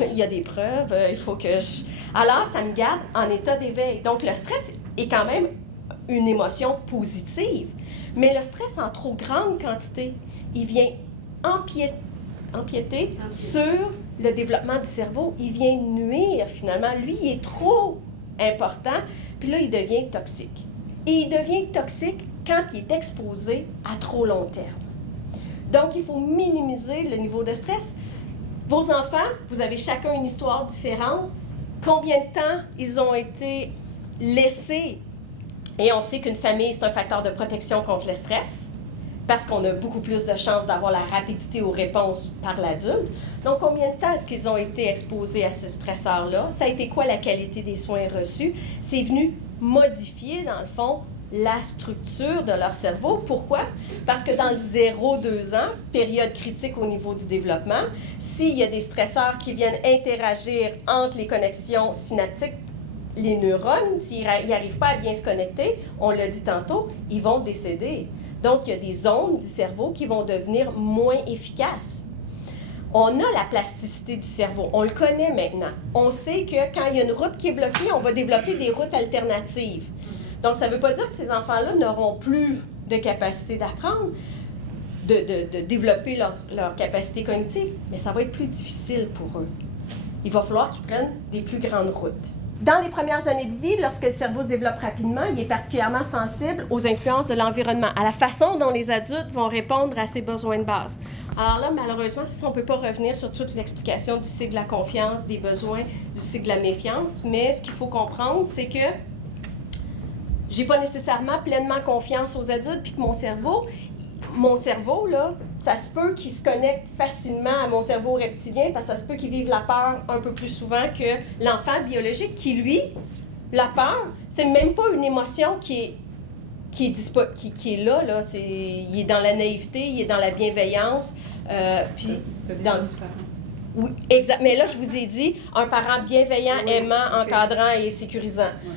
il y a des preuves, il faut que je... Alors, ça me garde en état d'éveil. Donc, le stress est quand même une émotion positive. Mais le stress en trop grande quantité, il vient empiéter sur le développement du cerveau. Il vient nuire, finalement. Lui, il est trop important, puis là, il devient toxique. Et il devient toxique quand il est exposé à trop long terme. Donc, il faut minimiser le niveau de stress. Vos enfants, vous avez chacun une histoire différente. Combien de temps ils ont été laissés? Et on sait qu'une famille, c'est un facteur de protection contre le stress, parce qu'on a beaucoup plus de chances d'avoir la rapidité aux réponses par l'adulte. Donc, combien de temps est-ce qu'ils ont été exposés à ce stresseur-là? Ça a été quoi la qualité des soins reçus? C'est venu modifier, dans le fond, la structure de leur cerveau. Pourquoi? Parce que dans le 0-2 ans, période critique au niveau du développement, s'il y a des stresseurs qui viennent interagir entre les connexions synaptiques, les neurones, s'ils n'arrivent pas à bien se connecter, on l'a dit tantôt, ils vont décéder. Donc, il y a des zones du cerveau qui vont devenir moins efficaces. On a la plasticité du cerveau, on le connaît maintenant. On sait que quand il y a une route qui est bloquée, on va développer des routes alternatives. Donc, ça ne veut pas dire que ces enfants-là n'auront plus de capacité d'apprendre, de développer leur capacité cognitive, mais ça va être plus difficile pour eux. Il va falloir qu'ils prennent des plus grandes routes. Dans les premières années de vie, lorsque le cerveau se développe rapidement, il est particulièrement sensible aux influences de l'environnement, à la façon dont les adultes vont répondre à ses besoins de base. Alors là, malheureusement, on ne peut pas revenir sur toute l'explication du cycle de la confiance, des besoins, du cycle de la méfiance, mais ce qu'il faut comprendre, c'est que j'ai pas nécessairement pleinement confiance aux adultes, puis que mon cerveau, là, ça se peut qu'il se connecte facilement à mon cerveau reptilien, parce que ça se peut qu'il vive la peur un peu plus souvent que l'enfant biologique, qui, lui, la peur, c'est même pas une émotion qui est là, il est dans la naïveté, il est dans la bienveillance, puis dans... Oui, exact. Mais là, je vous ai dit, un parent bienveillant, aimant, encadrant et sécurisant. Ouais.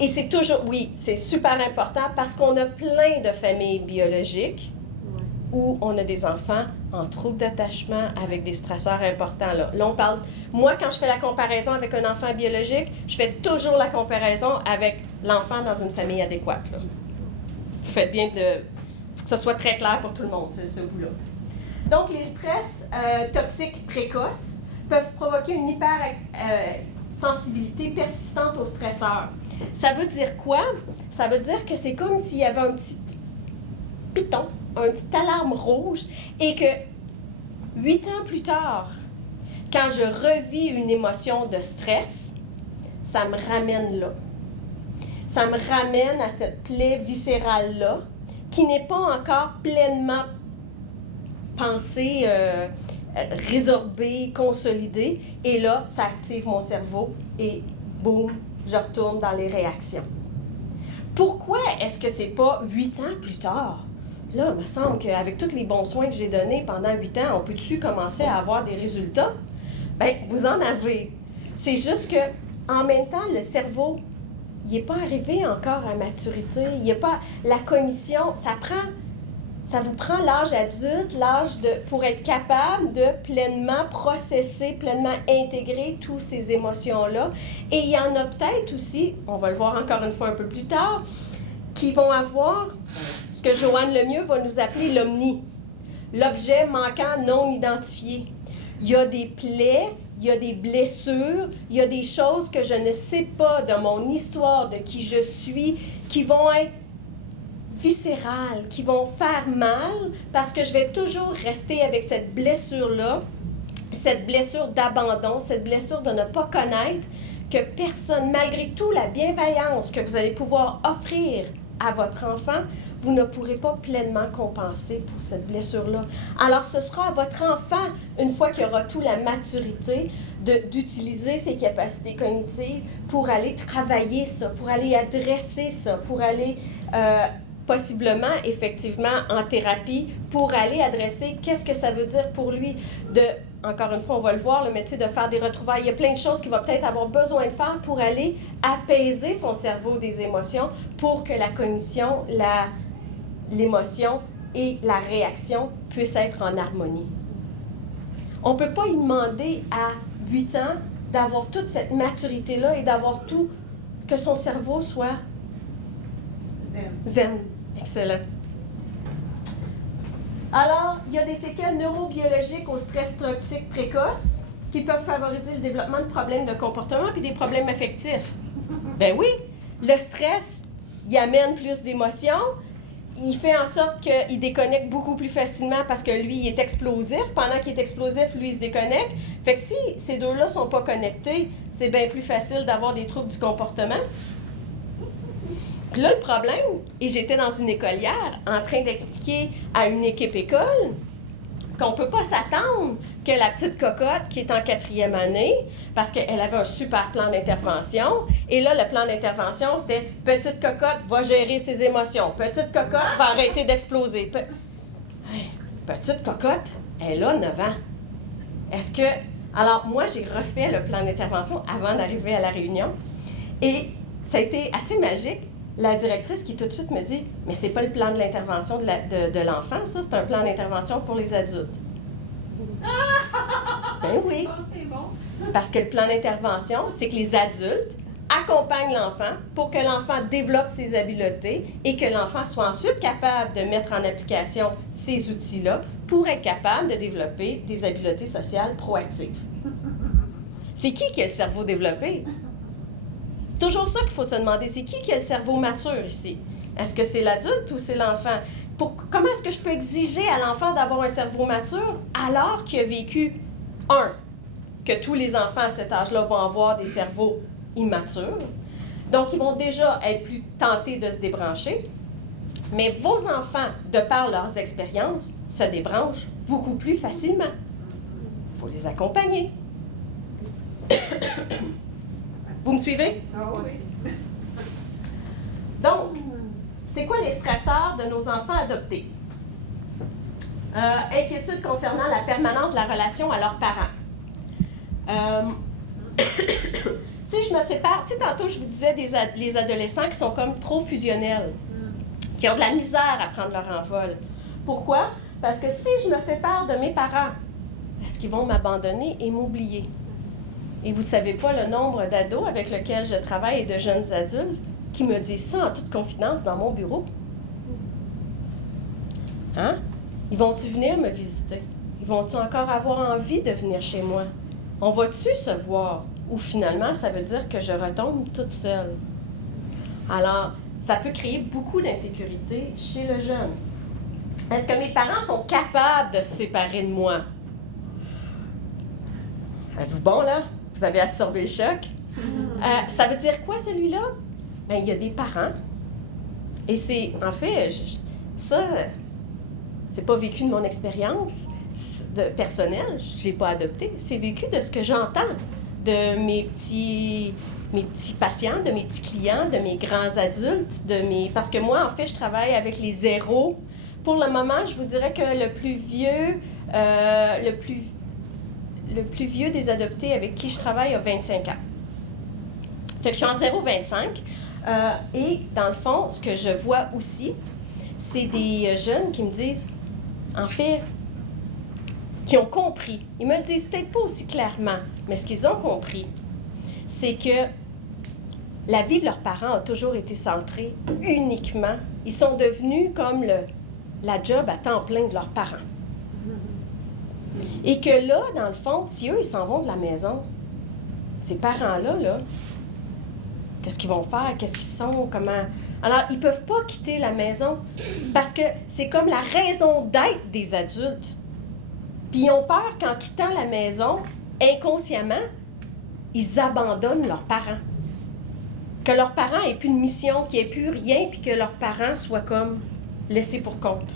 Et c'est toujours, oui, c'est super important parce qu'on a plein de familles biologiques où on a des enfants en trouble d'attachement avec des stresseurs importants. Là, on parle, moi, quand je fais la comparaison avec un enfant biologique, je fais toujours la comparaison avec l'enfant dans une famille adéquate. Là. Vous faites bien faut que ce soit très clair pour tout le monde, ce bout-là. Donc, les stress toxiques précoces peuvent provoquer une hypersensibilité persistante aux stresseurs. Ça veut dire quoi? Ça veut dire que c'est comme s'il y avait un petit piton, une petite alarme rouge, et que 8 ans plus tard, quand je revis une émotion de stress, ça me ramène là. Ça me ramène à cette plaie viscérale-là, qui n'est pas encore pleinement pensée, résorbée, consolidée, et là, ça active mon cerveau, et boum, je retourne dans les réactions. Pourquoi est-ce que c'est pas 8 ans plus tard? Là, il me semble qu'avec tous les bons soins que j'ai donnés pendant 8 ans, on peut-tu commencer à avoir des résultats? Bien, vous en avez. C'est juste que en même temps, le cerveau, il n'est pas arrivé encore à maturité. Il n'y a pas la cognition. Ça vous prend l'âge adulte, pour être capable de pleinement processer, pleinement intégrer toutes ces émotions-là. Et il y en a peut-être aussi, on va le voir encore une fois un peu plus tard, qui vont avoir ce que Joanne Lemieux va nous appeler l'omni, l'objet manquant non identifié. Il y a des plaies, il y a des blessures, il y a des choses que je ne sais pas de mon histoire, de qui je suis, qui vont être viscérales, qui vont faire mal, parce que je vais toujours rester avec cette blessure-là, cette blessure d'abandon, cette blessure de ne pas connaître que personne, malgré tout la bienveillance que vous allez pouvoir offrir à votre enfant, vous ne pourrez pas pleinement compenser pour cette blessure-là. Alors, ce sera à votre enfant, une fois qu'il aura toute la maturité, d'utiliser ses capacités cognitives pour aller travailler ça, pour aller adresser ça, pour aller possiblement, effectivement, en thérapie, pour aller adresser qu'est-ce que ça veut dire pour lui encore une fois, on va le voir, le métier de faire des retrouvailles. Il y a plein de choses qu'il va peut-être avoir besoin de faire pour aller apaiser son cerveau des émotions pour que la cognition, l'émotion et la réaction puissent être en harmonie. On ne peut pas y demander à 8 ans d'avoir toute cette maturité-là et d'avoir tout, que son cerveau soit zen. Excellent. Alors, il y a des séquelles neurobiologiques au stress toxique précoce qui peuvent favoriser le développement de problèmes de comportement puis des problèmes affectifs. Ben oui, le stress, il amène plus d'émotions, il fait en sorte qu'il déconnecte beaucoup plus facilement parce que lui, il est explosif. Pendant qu'il est explosif, lui, il se déconnecte. Fait que si ces deux-là ne sont pas connectés, c'est bien plus facile d'avoir des troubles du comportement. Puis là, le problème, et j'étais dans une écolière en train d'expliquer à une équipe école qu'on ne peut pas s'attendre que la petite cocotte qui est en 4e année, parce qu'elle avait un super plan d'intervention, et là, le plan d'intervention, c'était « Petite cocotte va gérer ses émotions. Petite cocotte va arrêter d'exploser. » Petite cocotte, elle a 9 ans. Est-ce que... Alors, moi, j'ai refait le plan d'intervention avant d'arriver à la réunion, et ça a été assez magique. La directrice qui tout de suite me dit « Mais c'est pas le plan de l'intervention de l'enfant, ça, c'est un plan d'intervention pour les adultes. » Ben oui. Parce que le plan d'intervention, c'est que les adultes accompagnent l'enfant pour que l'enfant développe ses habiletés et que l'enfant soit ensuite capable de mettre en application ces outils-là pour être capable de développer des habiletés sociales proactives. C'est qui a le cerveau développé? C'est toujours ça qu'il faut se demander. C'est qui a le cerveau mature ici? Est-ce que c'est l'adulte ou c'est l'enfant? Comment est-ce que je peux exiger à l'enfant d'avoir un cerveau mature alors qu'il a vécu, que tous les enfants à cet âge-là vont avoir des cerveaux immatures. Donc, ils vont déjà être plus tentés de se débrancher. Mais vos enfants, de par leurs expériences, se débranchent beaucoup plus facilement. Il faut les accompagner. Vous me suivez? Oui. Donc, c'est quoi les stresseurs de nos enfants adoptés? Inquiétude concernant la permanence de la relation à leurs parents. Si je me sépare, tu sais, tantôt je vous disais les adolescents qui sont comme trop fusionnels, qui ont de la misère à prendre leur envol. Pourquoi? Parce que si je me sépare de mes parents, est-ce qu'ils vont m'abandonner et m'oublier? Et vous ne savez pas le nombre d'ados avec lesquels je travaille et de jeunes adultes qui me disent ça en toute confidence dans mon bureau. Hein? Ils vont-tu venir me visiter? Ils vont-tu encore avoir envie de venir chez moi? On va-tu se voir? Ou finalement, ça veut dire que je retombe toute seule. Alors, ça peut créer beaucoup d'insécurité chez le jeune. Est-ce que mes parents sont capables de se séparer de moi? Êtes-vous bon, là? Vous avez absorbé le choc? Ça veut dire quoi, celui-là? Bien, il y a des parents. Et c'est, en fait, ça, c'est pas vécu de mon expérience personnelle. Je l'ai pas adopté. C'est vécu de ce que j'entends de mes petits mes petits patients, de mes petits clients, de mes grands adultes, parce que moi, en fait, je travaille avec les zéros. Pour le moment, je vous dirais que le plus vieux des adoptés avec qui je travaille a 25 ans. Fait que je suis en 0-25. Et dans le fond, ce que je vois aussi, c'est des jeunes qui me disent, en fait, qui ont compris. Ils me le disent peut-être pas aussi clairement, mais ce qu'ils ont compris, c'est que la vie de leurs parents a toujours été centrée uniquement. Ils sont devenus comme la job à temps plein de leurs parents. Et que là, dans le fond, si eux, ils s'en vont de la maison, ces parents-là, là, qu'est-ce qu'ils vont faire? Qu'est-ce qu'ils sont? Comment? Alors, ils ne peuvent pas quitter la maison parce que c'est comme la raison d'être des adultes. Puis ils ont peur qu'en quittant la maison, inconsciemment, ils abandonnent leurs parents. Que leurs parents aient plus de mission, qu'il n'y ait plus rien, puis que leurs parents soient comme laissés pour compte.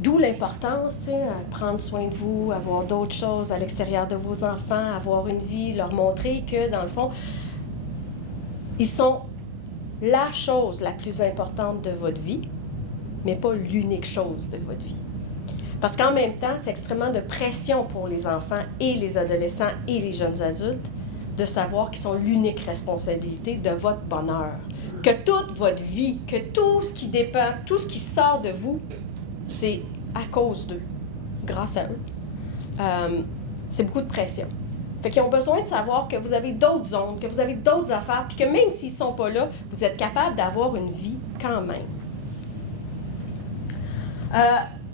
D'où l'importance, tu sais, à prendre soin de vous, avoir d'autres choses à l'extérieur de vos enfants, avoir une vie, leur montrer que, dans le fond, ils sont la chose la plus importante de votre vie, mais pas l'unique chose de votre vie. Parce qu'en même temps, c'est extrêmement de pression pour les enfants et les adolescents et les jeunes adultes de savoir qu'ils sont l'unique responsabilité de votre bonheur. Que toute votre vie, que tout ce qui dépend, tout ce qui sort de vous, c'est à cause d'eux, grâce à eux. C'est beaucoup de pression. Fait qu'ils ont besoin de savoir que vous avez d'autres zones, que vous avez d'autres affaires, puis que même s'ils ne sont pas là, vous êtes capable d'avoir une vie quand même.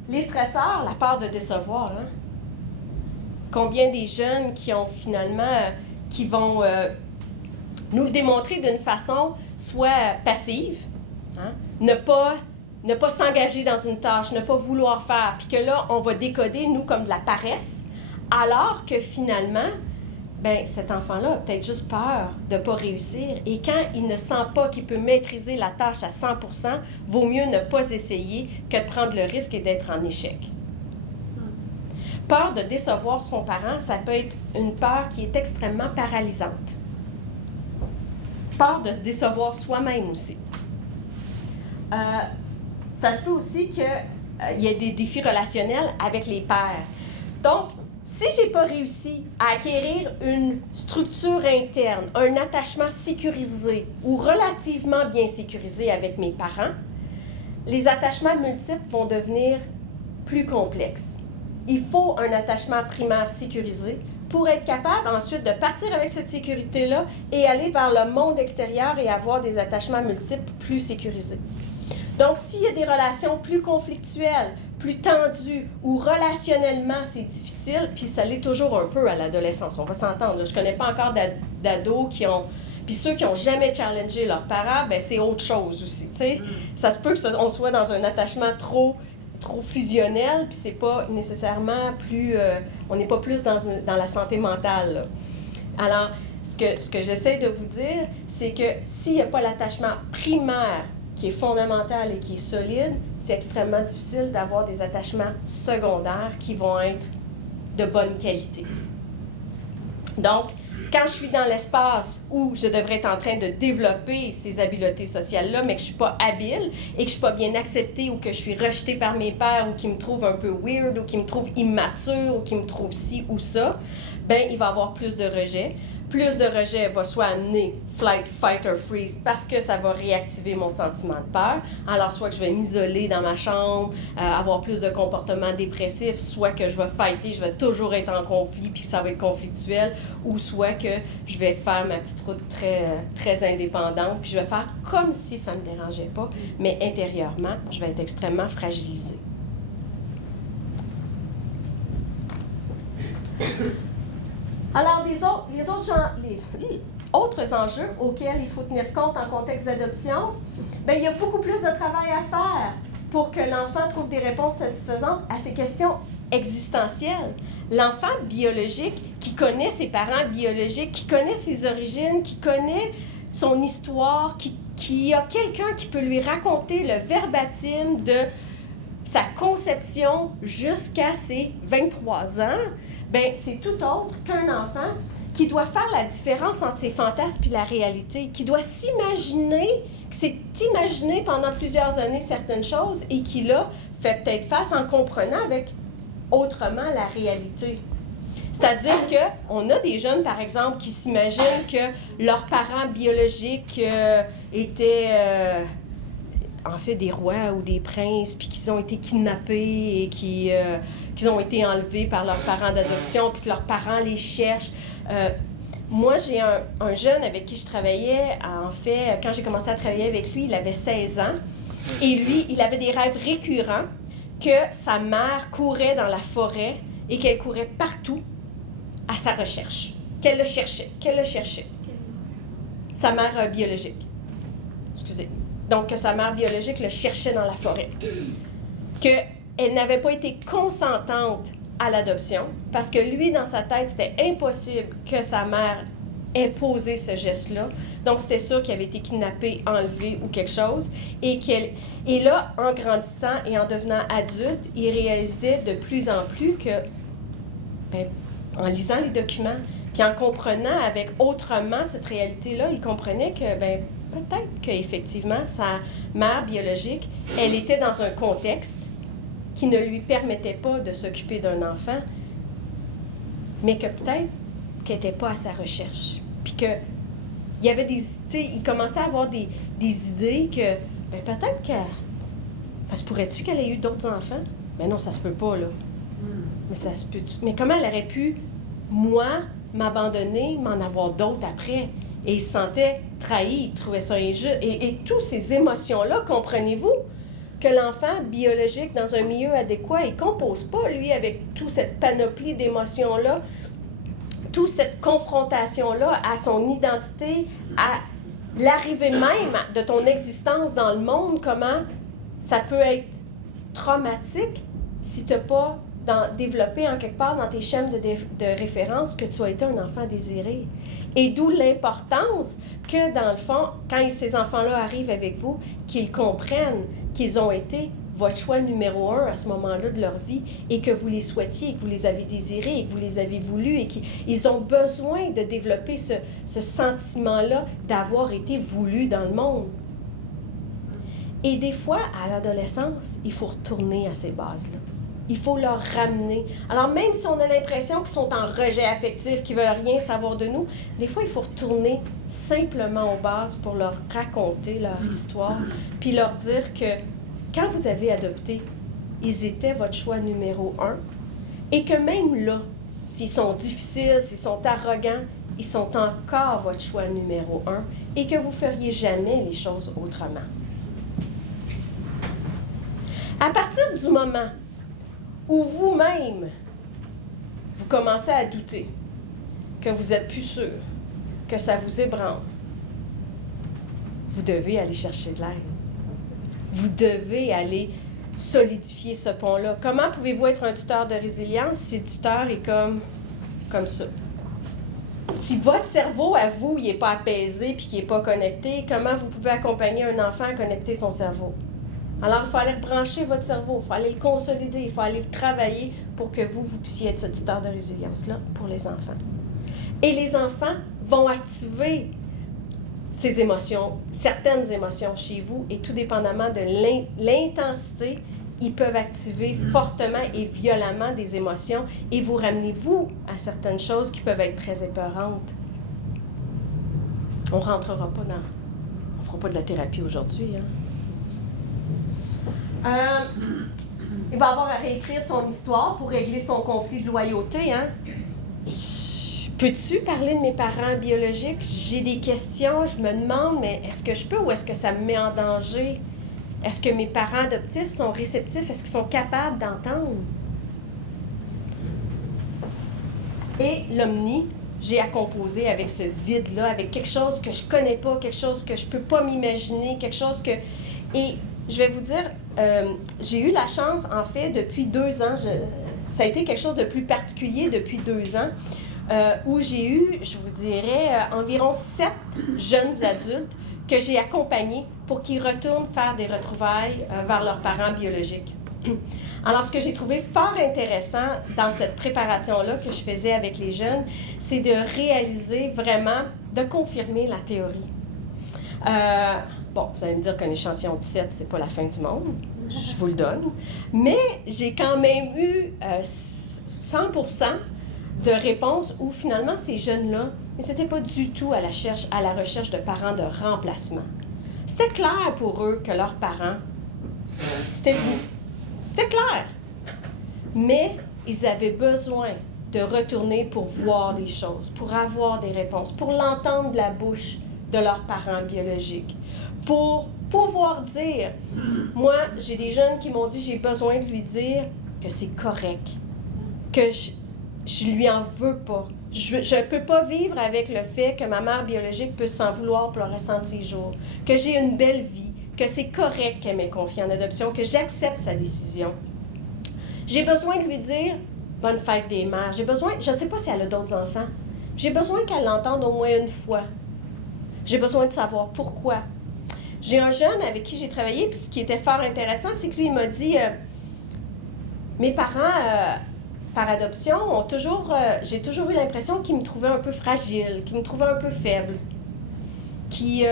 Les stresseurs, la peur de décevoir. Hein? Combien des jeunes qui ont finalement, qui vont nous le démontrer d'une façon soit passive, hein? Ne pas s'engager dans une tâche, ne pas vouloir faire, puis que là, on va décoder, nous, comme de la paresse, alors que finalement, ben cet enfant-là a peut-être juste peur de ne pas réussir. Et quand il ne sent pas qu'il peut maîtriser la tâche à 100%, vaut mieux ne pas essayer que de prendre le risque et d'être en échec. Peur de décevoir son parent, ça peut être une peur qui est extrêmement paralysante. Peur de se décevoir soi-même aussi. Ça se peut aussi qu'il y ait des défis relationnels avec les pairs. Donc, si je n'ai pas réussi à acquérir une structure interne, un attachement sécurisé ou relativement bien sécurisé avec mes parents, les attachements multiples vont devenir plus complexes. Il faut un attachement primaire sécurisé pour être capable ensuite de partir avec cette sécurité-là et aller vers le monde extérieur et avoir des attachements multiples plus sécurisés. Donc, s'il y a des relations plus conflictuelles, plus tendues ou relationnellement c'est difficile, puis ça l'est toujours un peu à l'adolescence, on va s'entendre. Là. Je ne connais pas encore d'ados qui ont... Puis ceux qui n'ont jamais challengé leurs parents, ben c'est autre chose aussi, tu sais. Ça se peut qu'on soit dans un attachement trop fusionnel, puis c'est pas nécessairement plus... on n'est pas plus dans la santé mentale, là. Alors, ce que j'essaie de vous dire, c'est que s'il n'y a pas l'attachement primaire qui est fondamental et qui est solide, c'est extrêmement difficile d'avoir des attachements secondaires qui vont être de bonne qualité. Donc, quand je suis dans l'espace où je devrais être en train de développer ces habiletés sociales-là, mais que je ne suis pas habile et que je ne suis pas bien acceptée ou que je suis rejetée par mes pairs ou qu'ils me trouvent un peu weird ou qu'ils me trouvent immature ou qu'ils me trouvent ci ou ça, bien, il va y avoir plus de rejet. Plus de rejet va soit amener flight, fight or freeze parce que ça va réactiver mon sentiment de peur. Alors, soit que je vais m'isoler dans ma chambre, avoir plus de comportements dépressifs, soit que je vais fighter, je vais toujours être en conflit puis que ça va être conflictuel, ou soit que je vais faire ma petite route très indépendante puis je vais faire comme si ça ne me dérangeait pas, mais intérieurement, je vais être extrêmement fragilisée. Alors, les autres enjeux auxquels il faut tenir compte en contexte d'adoption, bien, il y a beaucoup plus de travail à faire pour que l'enfant trouve des réponses satisfaisantes à ces questions existentielles. L'enfant biologique qui connaît ses parents biologiques, qui connaît ses origines, qui connaît son histoire, qui a quelqu'un qui peut lui raconter le verbatim de sa conception jusqu'à ses 23 ans, bien, c'est tout autre qu'un enfant qui doit faire la différence entre ses fantasmes et la réalité, qui doit s'imaginer, qui s'est imaginé pendant plusieurs années certaines choses et qui, là, fait peut-être face en comprenant avec autrement la réalité. C'est-à-dire qu'on a des jeunes, par exemple, qui s'imaginent que leurs parents biologiques étaient, en fait, des rois ou des princes, puis qu'ils ont été kidnappés et qu'ils ont été enlevés par leurs parents d'adoption, puis que leurs parents les cherchent. Moi, j'ai un jeune avec qui je travaillais, en fait, quand j'ai commencé à travailler avec lui, il avait 16 ans, et lui, il avait des rêves récurrents que sa mère courait dans la forêt et qu'elle courait partout à sa recherche, qu'elle le cherchait. Sa mère biologique. Excusez. Donc, que sa mère biologique le cherchait dans la forêt. Qu'elle n'avait pas été consentante à l'adoption, parce que lui, dans sa tête, c'était impossible que sa mère ait posé ce geste-là. Donc, c'était sûr qu'il avait été kidnappé, enlevé ou quelque chose. Et là, en grandissant et en devenant adulte, il réalisait de plus en plus que, en lisant les documents, puis en comprenant avec autrement cette réalité-là, il comprenait que, peut-être qu'effectivement, sa mère biologique, elle était dans un contexte qui ne lui permettait pas de s'occuper d'un enfant, mais que peut-être qu'elle n'était pas à sa recherche. Puis que il y avait il commençait à avoir des idées que, peut-être que ça se pourrait-tu qu'elle ait eu d'autres enfants? Mais non, ça se peut pas, là. Mais ça se peut. Mais comment elle aurait pu, moi, m'abandonner, m'en avoir d'autres après? Et il se sentait trahi, il trouvait ça injuste. Et toutes ces émotions-là, comprenez-vous, que l'enfant biologique dans un milieu adéquat, il ne compose pas, lui, avec toute cette panoplie d'émotions-là, toute cette confrontation-là à son identité, à l'arrivée même de ton existence dans le monde, comment ça peut être traumatique si tu n'as pas développé en quelque part dans tes schèmes de référence que tu as été un enfant désiré. Et d'où l'importance que, dans le fond, quand ces enfants-là arrivent avec vous, qu'ils comprennent qu'ils ont été votre choix numéro 1 à ce moment-là de leur vie et que vous les souhaitiez, et que vous les avez désirés, et que vous les avez voulus, et qu'ils ont besoin de développer ce sentiment-là d'avoir été voulu dans le monde. Et des fois, à l'adolescence, il faut retourner à ces bases-là. Il faut leur ramener. Alors, même si on a l'impression qu'ils sont en rejet affectif, qu'ils ne veulent rien savoir de nous, des fois, il faut retourner simplement aux bases pour leur raconter leur histoire, puis leur dire que quand vous avez adopté, ils étaient votre choix numéro 1, et que même là, s'ils sont difficiles, s'ils sont arrogants, ils sont encore votre choix numéro 1, et que vous ne feriez jamais les choses autrement. À partir du moment où vous-même, vous commencez à douter, que vous n'êtes plus sûr, que ça vous ébranle, vous devez aller chercher de l'aide. Vous devez aller solidifier ce pont-là. Comment pouvez-vous être un tuteur de résilience si le tuteur est comme ça? Si votre cerveau, à vous, il n'est pas apaisé puis qu'il n'est pas connecté, comment vous pouvez accompagner un enfant à connecter son cerveau? Alors, il faut aller rebrancher votre cerveau, il faut aller le consolider, il faut aller le travailler pour que vous puissiez être ce tuteur de résilience-là pour les enfants. Et les enfants vont activer ces émotions, certaines émotions chez vous, et tout dépendamment de l'intensité, ils peuvent activer fortement et violemment des émotions et vous ramener, vous, à certaines choses qui peuvent être très épeurantes. On ne rentrera pas dans... On ne fera pas de la thérapie aujourd'hui, hein? Il va avoir à réécrire son histoire pour régler son conflit de loyauté, hein? Peux-tu parler de mes parents biologiques? J'ai des questions, je me demande, mais est-ce que je peux ou est-ce que ça me met en danger? Est-ce que mes parents adoptifs sont réceptifs? Est-ce qu'ils sont capables d'entendre? Et l'omni, j'ai à composer avec ce vide-là, avec quelque chose que je connais pas, quelque chose que je peux pas m'imaginer, quelque chose que... Et je vais vous dire, j'ai eu la chance, en fait, depuis 2 ans, ça a été quelque chose de plus particulier depuis 2 ans, où j'ai eu, je vous dirais, environ 7 jeunes adultes que j'ai accompagnés pour qu'ils retournent faire des retrouvailles vers leurs parents biologiques. Alors, ce que j'ai trouvé fort intéressant dans cette préparation-là que je faisais avec les jeunes, c'est de réaliser vraiment, de confirmer la théorie. Bon, vous allez me dire qu'un échantillon de 7, c'est pas la fin du monde, je vous le donne, mais j'ai quand même eu 100% de réponses où finalement ces jeunes-là, mais c'était pas du tout à la recherche de parents de remplacement. C'était clair pour eux que leurs parents, c'était vous. C'était clair. Mais ils avaient besoin de retourner pour voir des choses, pour avoir des réponses, pour l'entendre de la bouche de leurs parents biologiques, pour pouvoir dire, moi, j'ai des jeunes qui m'ont dit, j'ai besoin de lui dire que c'est correct, que je lui en veux pas. Je ne peux pas vivre avec le fait que ma mère biologique peut s'en vouloir pour le restant de ses jours, que j'ai une belle vie, que c'est correct qu'elle m'ait confié en adoption, que j'accepte sa décision. J'ai besoin de lui dire « Bonne fête des mères ». J'ai besoin, je ne sais pas si elle a d'autres enfants, j'ai besoin qu'elle l'entende au moins une fois. J'ai besoin de savoir pourquoi. J'ai un jeune avec qui j'ai travaillé, puis ce qui était fort intéressant, c'est que lui, il m'a dit mes parents, par adoption, j'ai toujours eu l'impression qu'ils me trouvaient un peu fragile, qu'ils me trouvaient un peu faible. Qui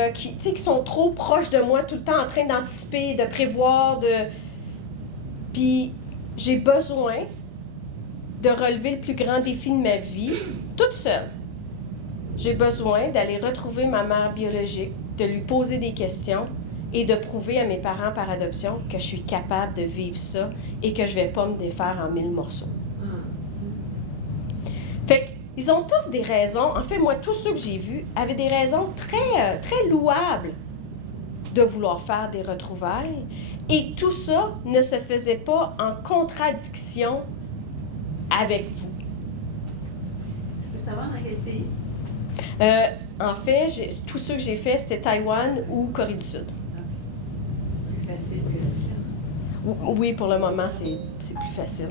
sont trop proches de moi, tout le temps en train d'anticiper, de prévoir, Puis j'ai besoin de relever le plus grand défi de ma vie, toute seule. J'ai besoin d'aller retrouver ma mère biologique, de lui poser des questions et de prouver à mes parents par adoption que je suis capable de vivre ça et que je ne vais pas me défaire en 1000 morceaux. Fait qu'ils ont tous des raisons, en fait, moi, tous ceux que j'ai vus avaient des raisons très louables de vouloir faire des retrouvailles. Et tout ça ne se faisait pas en contradiction avec vous. Je peux savoir dans quel pays? En fait, tous ceux que j'ai faits, c'était Taïwan ou Corée du Sud. Plus facile que la Chine. Oui, pour le moment, c'est plus facile.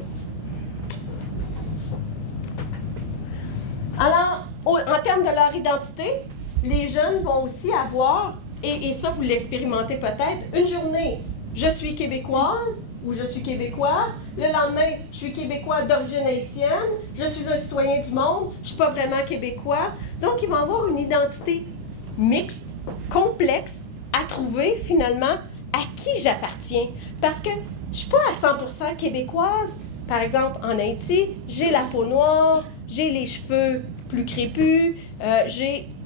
Alors, en termes de leur identité, les jeunes vont aussi avoir, et ça, vous l'expérimentez peut-être, une journée, je suis québécoise ou je suis québécois. Le lendemain, je suis québécois d'origine haïtienne. Je suis un citoyen du monde. Je ne suis pas vraiment québécois. Donc, ils vont avoir une identité mixte, complexe, à trouver finalement à qui j'appartiens. Parce que je ne suis pas à 100% québécoise. Par exemple, en Haïti, j'ai la peau noire, j'ai les cheveux plus crépus,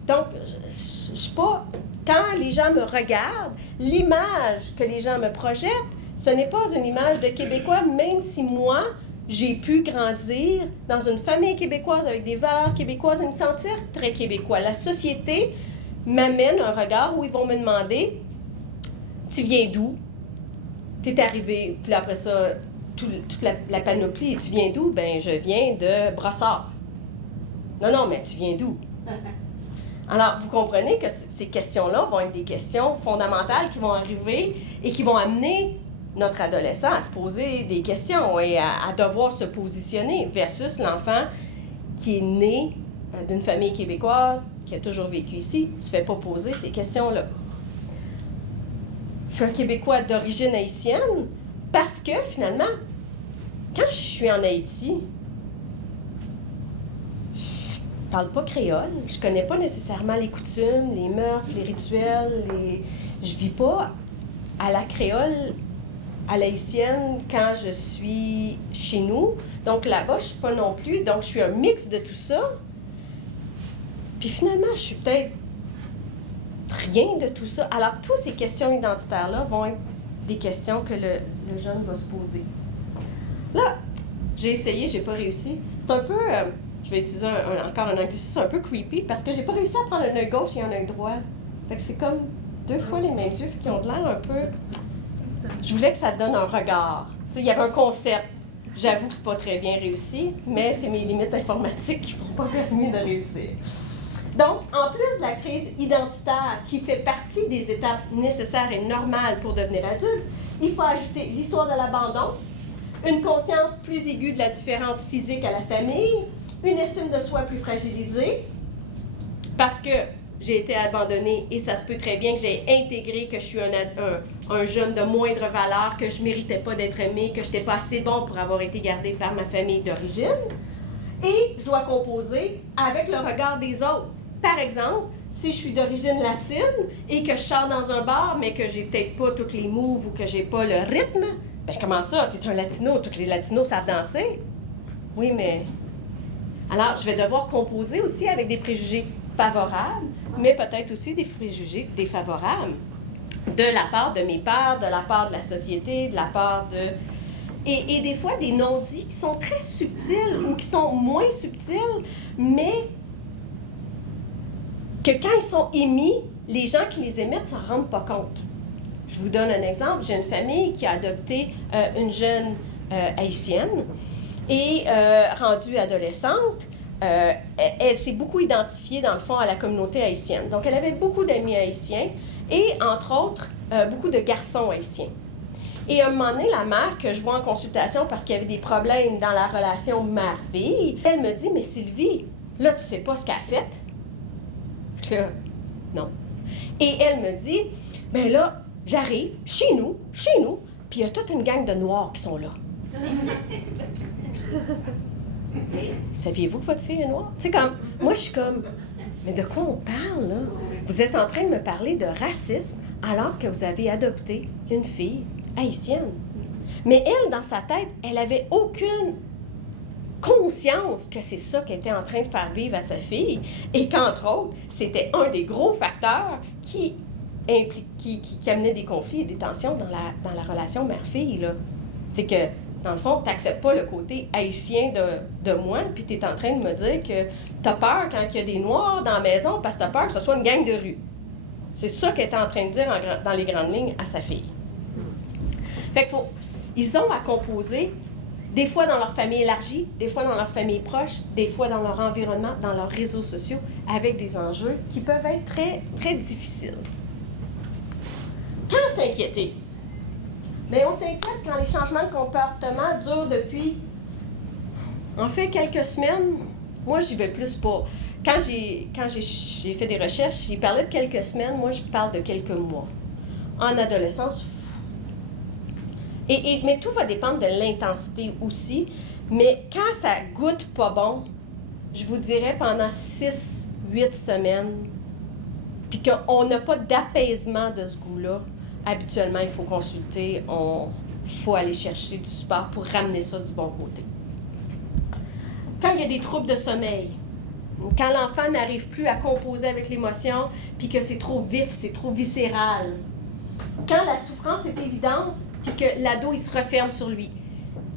donc, je ne suis pas... Quand les gens me regardent, l'image que les gens me projettent, ce n'est pas une image de Québécois, même si moi, j'ai pu grandir dans une famille québécoise avec des valeurs québécoises et me sentir très québécois. La société m'amène un regard où ils vont me demander « Tu viens d'où? T'es arrivé, puis après ça, toute la panoplie, tu viens d'où? Ben, je viens de Brossard. Non, mais tu viens d'où? Alors, vous comprenez que ces questions-là vont être des questions fondamentales qui vont arriver et qui vont amener notre adolescent à se poser des questions et à devoir se positionner versus l'enfant qui est né d'une famille québécoise, qui a toujours vécu ici, ne se fait pas poser ces questions-là. Je suis un Québécois d'origine haïtienne parce que, finalement, quand je suis en Haïti, je parle pas créole, je connais pas nécessairement les coutumes, les mœurs, les rituels, je vis pas à la créole, à l'haïtienne quand je suis chez nous. Donc là-bas, je suis pas non plus. Donc je suis un mix de tout ça. Puis finalement, je suis peut-être rien de tout ça. Alors, toutes ces questions identitaires-là vont être des questions que le jeune va se poser. Là, j'ai essayé, j'ai pas réussi. C'est un peu... je vais utiliser encore un anglicisme un peu creepy parce que j'ai pas réussi à prendre un œil gauche et un œil droit. Fait que c'est comme 2 fois les mêmes yeux qui ont de l'air un peu... Je voulais que ça donne un regard. Tu sais, il y avait un concept. J'avoue que c'est pas très bien réussi, mais c'est mes limites informatiques qui m'ont pas permis de réussir. Donc, en plus de la crise identitaire qui fait partie des étapes nécessaires et normales pour devenir adulte, il faut ajouter l'histoire de l'abandon, une conscience plus aiguë de la différence physique à la famille, une estime de soi plus fragilisée, parce que j'ai été abandonnée et ça se peut très bien que j'ai intégré que je suis un jeune de moindre valeur, que je ne méritais pas d'être aimé, que je n'étais pas assez bon pour avoir été gardé par ma famille d'origine. Et je dois composer avec le regard des autres. Par exemple, si je suis d'origine latine et que je sors dans un bar, mais que j'ai peut-être pas tous les moves ou que j'ai pas le rythme, ben comment ça? T'es un latino, tous les latinos savent danser. Oui, mais... Alors, je vais devoir composer aussi avec des préjugés favorables, mais peut-être aussi des préjugés défavorables. De la part de mes pairs, de la part de la société, de la part de... Et des fois, des non-dits qui sont très subtils ou qui sont moins subtils, mais que quand ils sont émis, les gens qui les émettent ne s'en rendent pas compte. Je vous donne un exemple. J'ai une famille qui a adopté une jeune haïtienne et rendue adolescente, elle s'est beaucoup identifiée, dans le fond, à la communauté haïtienne. Donc, elle avait beaucoup d'amis haïtiens et, entre autres, beaucoup de garçons haïtiens. Et à un moment donné, la mère, que je vois en consultation parce qu'il y avait des problèmes dans la relation mère-fille, elle me dit « Mais Sylvie, là, tu sais pas ce qu'elle a fait? » Là, non. Et elle me dit « Ben là, j'arrive chez nous, puis il y a toute une gang de Noirs qui sont là. » Saviez-vous que votre fille est noire? Tu sais, comme, moi, je suis comme, mais de quoi on parle, là? Vous êtes en train de me parler de racisme alors que vous avez adopté une fille haïtienne. Mais elle, dans sa tête, elle avait aucune conscience que c'est ça qu'elle était en train de faire vivre à sa fille et qu'entre autres, c'était un des gros facteurs qui amenait des conflits et des tensions dans la relation mère-fille, là. C'est que dans le fond, tu n'acceptes pas le côté haïtien de moi, puis tu es en train de me dire que tu as peur quand il y a des Noirs dans la maison parce que tu as peur que ce soit une gang de rue. C'est ça qu'elle était en train de dire dans les grandes lignes à sa fille. Fait ils ont à composer, des fois dans leur famille élargie, des fois dans leur famille proche, des fois dans leur environnement, dans leurs réseaux sociaux, avec des enjeux qui peuvent être très, très difficiles. Quand s'inquiéter? Bien, on s'inquiète quand les changements de comportement durent depuis, en fait, quelques semaines. Moi, j'y vais plus pas. Quand j'ai fait des recherches, j'ai parlé de quelques semaines. Moi, je parle de quelques mois. En adolescence, mais tout va dépendre de l'intensité aussi. Mais quand ça goûte pas bon, je vous dirais pendant 6-8 semaines, puis qu'on n'a pas d'apaisement de ce goût-là, habituellement, il faut consulter, il faut aller chercher du support pour ramener ça du bon côté. Quand il y a des troubles de sommeil, quand l'enfant n'arrive plus à composer avec l'émotion, puis que c'est trop vif, c'est trop viscéral. Quand la souffrance est évidente, puis que l'ado, il se referme sur lui.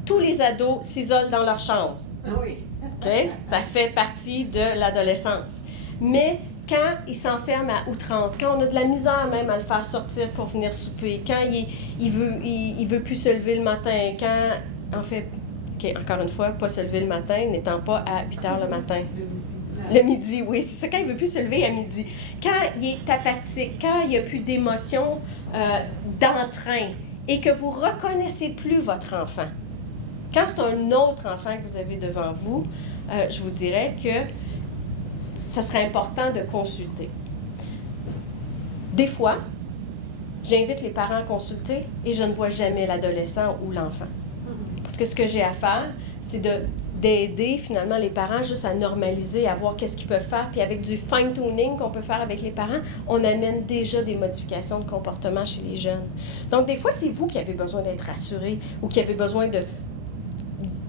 Tous les ados s'isolent dans leur chambre. Ah oui. OK? Ça fait partie de l'adolescence. Mais quand il s'enferme à outrance, quand on a de la misère même à le faire sortir pour venir souper, quand il veut plus se lever le matin, quand, en fait, okay, encore une fois, pas se lever le matin, n'étant pas à 8 heures le matin. Le midi, oui, c'est ça, quand il veut plus se lever à midi. Quand il est apathique, quand il n'y a plus d'émotion, d'entrain, et que vous ne reconnaissez plus votre enfant. Quand c'est un autre enfant que vous avez devant vous, je vous dirais que ça serait important de consulter. Des fois, j'invite les parents à consulter et je ne vois jamais l'adolescent ou l'enfant. Parce que ce que j'ai à faire, c'est d'aider finalement les parents juste à normaliser, à voir qu'est-ce qu'ils peuvent faire. Puis avec du fine-tuning qu'on peut faire avec les parents, on amène déjà des modifications de comportement chez les jeunes. Donc des fois, c'est vous qui avez besoin d'être rassuré ou qui avez besoin de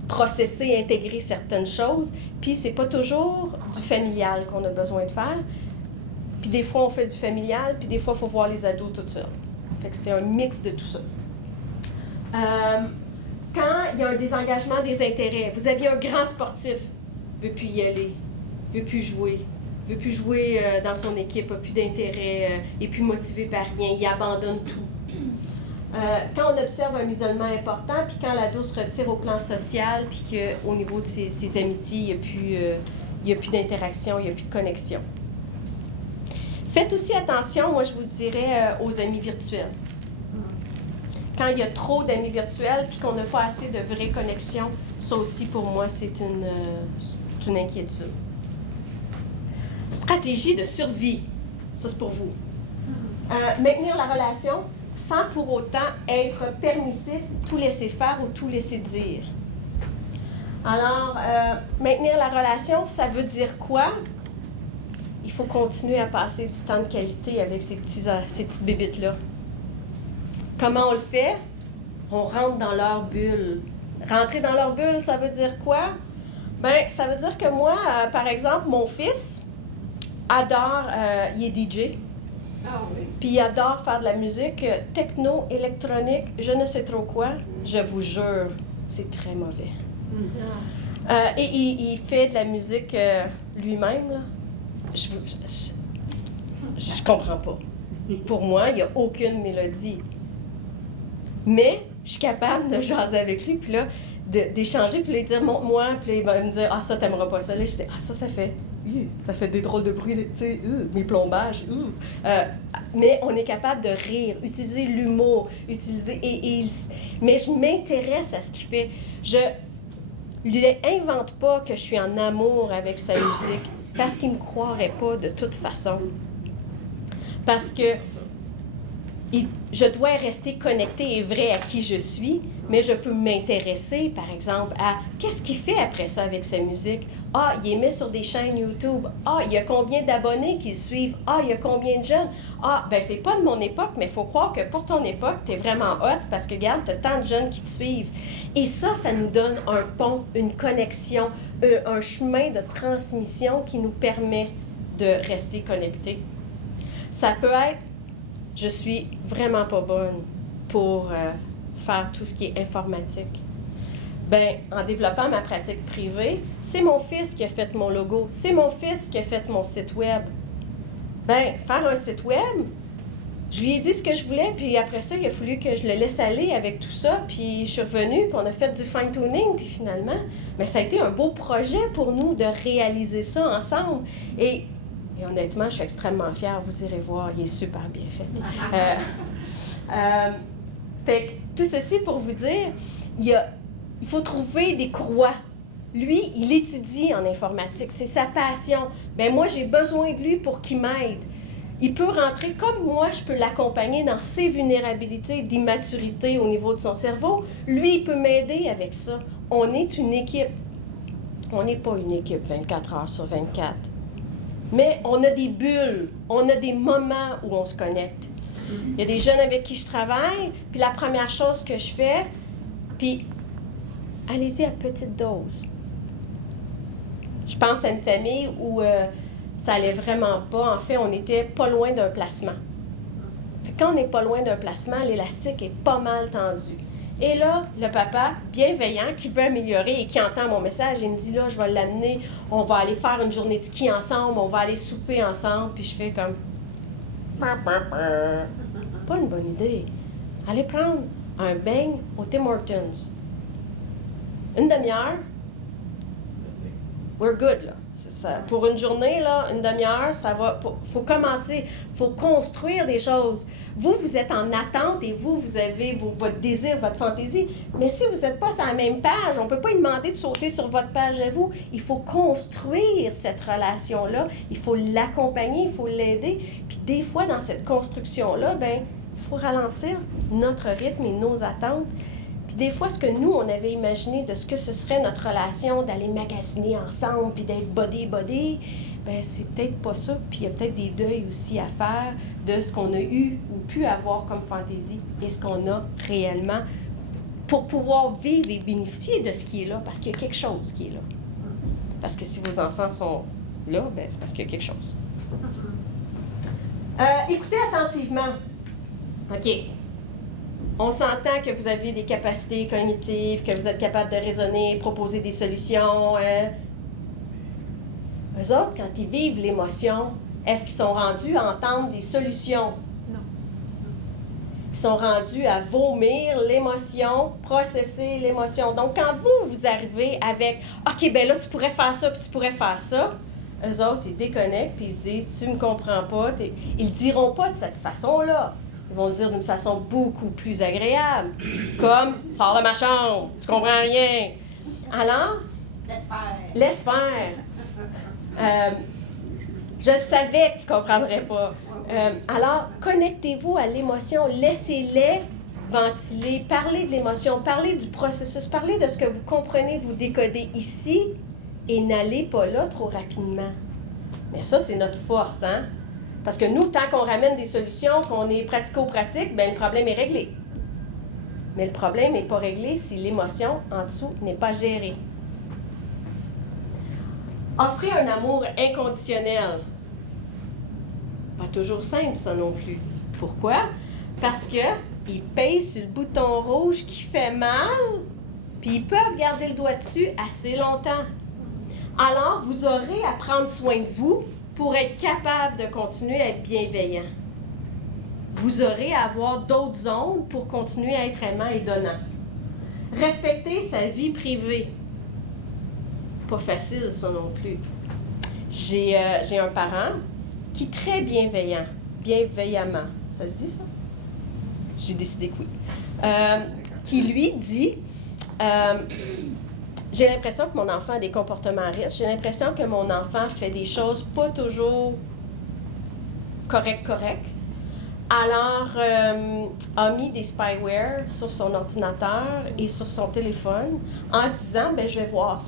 processer, intégrer certaines choses, puis c'est pas toujours du familial qu'on a besoin de faire. Puis des fois, on fait du familial, puis des fois, il faut voir les ados tout seuls. Fait que c'est un mix de tout ça. Quand il y a un désengagement des intérêts, vous aviez un grand sportif, veut plus y aller, veut plus jouer dans son équipe, n'a plus d'intérêt, est plus motivé par rien, il abandonne tout. Quand on observe un isolement important, puis quand l'ado se retire au plan social, puis qu'au niveau de ses amitiés, il n'y a plus d'interaction, il n'y a plus de connexion. Faites aussi attention, moi je vous dirais, aux amis virtuels. Quand il y a trop d'amis virtuels, puis qu'on n'a pas assez de vraies connexions, ça aussi pour moi c'est une inquiétude. Stratégie de survie. Ça, c'est pour vous. Maintenir la relation sans pour autant être permissif, tout laisser faire ou tout laisser dire. Alors, maintenir la relation, ça veut dire quoi? Il faut continuer à passer du temps de qualité avec ces petites bébites-là. Comment on le fait? On rentre dans leur bulle. Rentrer dans leur bulle, ça veut dire quoi? Bien, ça veut dire que moi, par exemple, mon fils adore, il est DJ. Ah oui. Puis il adore faire de la musique techno, électronique, je ne sais trop quoi. Je vous jure, c'est très mauvais. Et il fait de la musique lui-même, là. Je comprends pas. Pour moi, il n'y a aucune mélodie. Mais je suis capable de jaser avec lui, puis là, d'échanger, puis lui dire « montre-moi », puis là, il va me dire « ah, ça, t'aimeras pas ça ». Là, je dis « ah, ça fait... ça fait des drôles de bruits, tu sais, mes plombages. » Mais on est capable de rire, utiliser l'humour, mais je m'intéresse à ce qu'il fait. Je lui invente pas que je suis en amour avec sa musique, parce qu'il me croirait pas de toute façon. Parce que je dois rester connectée et vraie à qui je suis, mais je peux m'intéresser, par exemple, à qu'est-ce qu'il fait après ça avec sa musique. Ah, il émet sur des chaînes YouTube. Ah, il y a combien d'abonnés qui le suivent. Ah, il y a combien de jeunes. Ah, ben c'est pas de mon époque, mais il faut croire que pour ton époque, t'es vraiment hot parce que, regarde, t'as tant de jeunes qui te suivent. Et ça nous donne un pont, une connexion, un chemin de transmission qui nous permet de rester connectés. Ça peut être, je suis vraiment pas bonne pour faire tout ce qui est informatique. Bien, en développant ma pratique privée, c'est mon fils qui a fait mon logo, c'est mon fils qui a fait mon site web. Bien, faire un site web, je lui ai dit ce que je voulais, puis après ça, il a fallu que je le laisse aller avec tout ça, puis je suis revenue, puis on a fait du fine-tuning, puis finalement, bien, ça a été un beau projet pour nous de réaliser ça ensemble. Et honnêtement, je suis extrêmement fière, vous irez voir, il est super bien fait. Fait que tout ceci pour vous dire, il faut trouver des croix. Lui, il étudie en informatique, c'est sa passion. Bien, moi, j'ai besoin de lui pour qu'il m'aide. Il peut rentrer comme moi, je peux l'accompagner dans ses vulnérabilités d'immaturité au niveau de son cerveau. Lui, il peut m'aider avec ça. On est une équipe. On n'est pas une équipe 24 heures sur 24. Mais on a des bulles, on a des moments où on se connecte. Il y a des jeunes avec qui je travaille, puis la première chose que je fais, puis allez-y à petite dose. Je pense à une famille où ça allait vraiment pas. En fait, on n'était pas loin d'un placement. Fait que quand on n'est pas loin d'un placement, l'élastique est pas mal tendu. Et là, le papa, bienveillant, qui veut améliorer et qui entend mon message, il me dit, là, je vais l'amener, on va aller faire une journée de ski ensemble, on va aller souper ensemble. Puis je fais comme... Pas une bonne idée. Allez prendre un beigne au Tim Hortons. Une demi-heure, we're good, là. Ça, pour une journée, là, une demi-heure, ça va... faut commencer, faut construire des choses. Vous êtes en attente et vous avez votre désir, votre fantaisie. Mais si vous n'êtes pas sur la même page, on ne peut pas lui demander de sauter sur votre page à vous. Il faut construire cette relation-là. Il faut l'accompagner, il faut l'aider. Puis des fois, dans cette construction-là, bien, il faut ralentir notre rythme et nos attentes. Puis des fois, ce que nous, on avait imaginé de ce que ce serait notre relation, d'aller magasiner ensemble, puis d'être body-body, bien, c'est peut-être pas ça. Puis il y a peut-être des deuils aussi à faire de ce qu'on a eu ou pu avoir comme fantaisie et ce qu'on a réellement pour pouvoir vivre et bénéficier de ce qui est là, parce qu'il y a quelque chose qui est là. Parce que si vos enfants sont là, bien, c'est parce qu'il y a quelque chose. Écoutez attentivement. OK. On s'entend que vous avez des capacités cognitives, que vous êtes capable de raisonner, proposer des solutions. Eux autres, quand ils vivent l'émotion, est-ce qu'ils sont rendus à entendre des solutions? Non. Ils sont rendus à vomir l'émotion, processer l'émotion. Donc, quand vous arrivez avec « OK, ben là, tu pourrais faire ça, puis tu pourrais faire ça », eux autres, ils déconnectent, puis ils se disent « Tu me comprends pas », ils le diront pas de cette façon-là. Ils vont le dire d'une façon beaucoup plus agréable, comme « Sors de ma chambre, tu comprends rien ». Alors, laisse faire. Je savais que tu comprendrais pas. Alors, connectez-vous à l'émotion, laissez-les ventiler, parlez de l'émotion, parlez du processus, parlez de ce que vous comprenez, vous décodez ici, et n'allez pas là trop rapidement. Mais ça, c'est notre force, hein? Parce que nous, tant qu'on ramène des solutions, qu'on est pratico-pratique, bien, le problème est réglé. Mais le problème n'est pas réglé si l'émotion en dessous n'est pas gérée. Offrez un amour inconditionnel. Pas toujours simple, ça non plus. Pourquoi? Parce qu'ils payent sur le bouton rouge qui fait mal, puis ils peuvent garder le doigt dessus assez longtemps. Alors, vous aurez à prendre soin de vous pour être capable de continuer à être bienveillant. Vous aurez à avoir d'autres zones pour continuer à être aimant et donnant. Respecter sa vie privée. Pas facile, ça non plus. J'ai un parent qui est très bienveillamment. Ça se dit, ça? J'ai décidé que oui. Qui lui dit, j'ai l'impression que mon enfant a des comportements à risque. J'ai l'impression que mon enfant fait des choses pas toujours correctes. Alors, a mis des spyware sur son ordinateur et sur son téléphone en se disant, ben je vais voir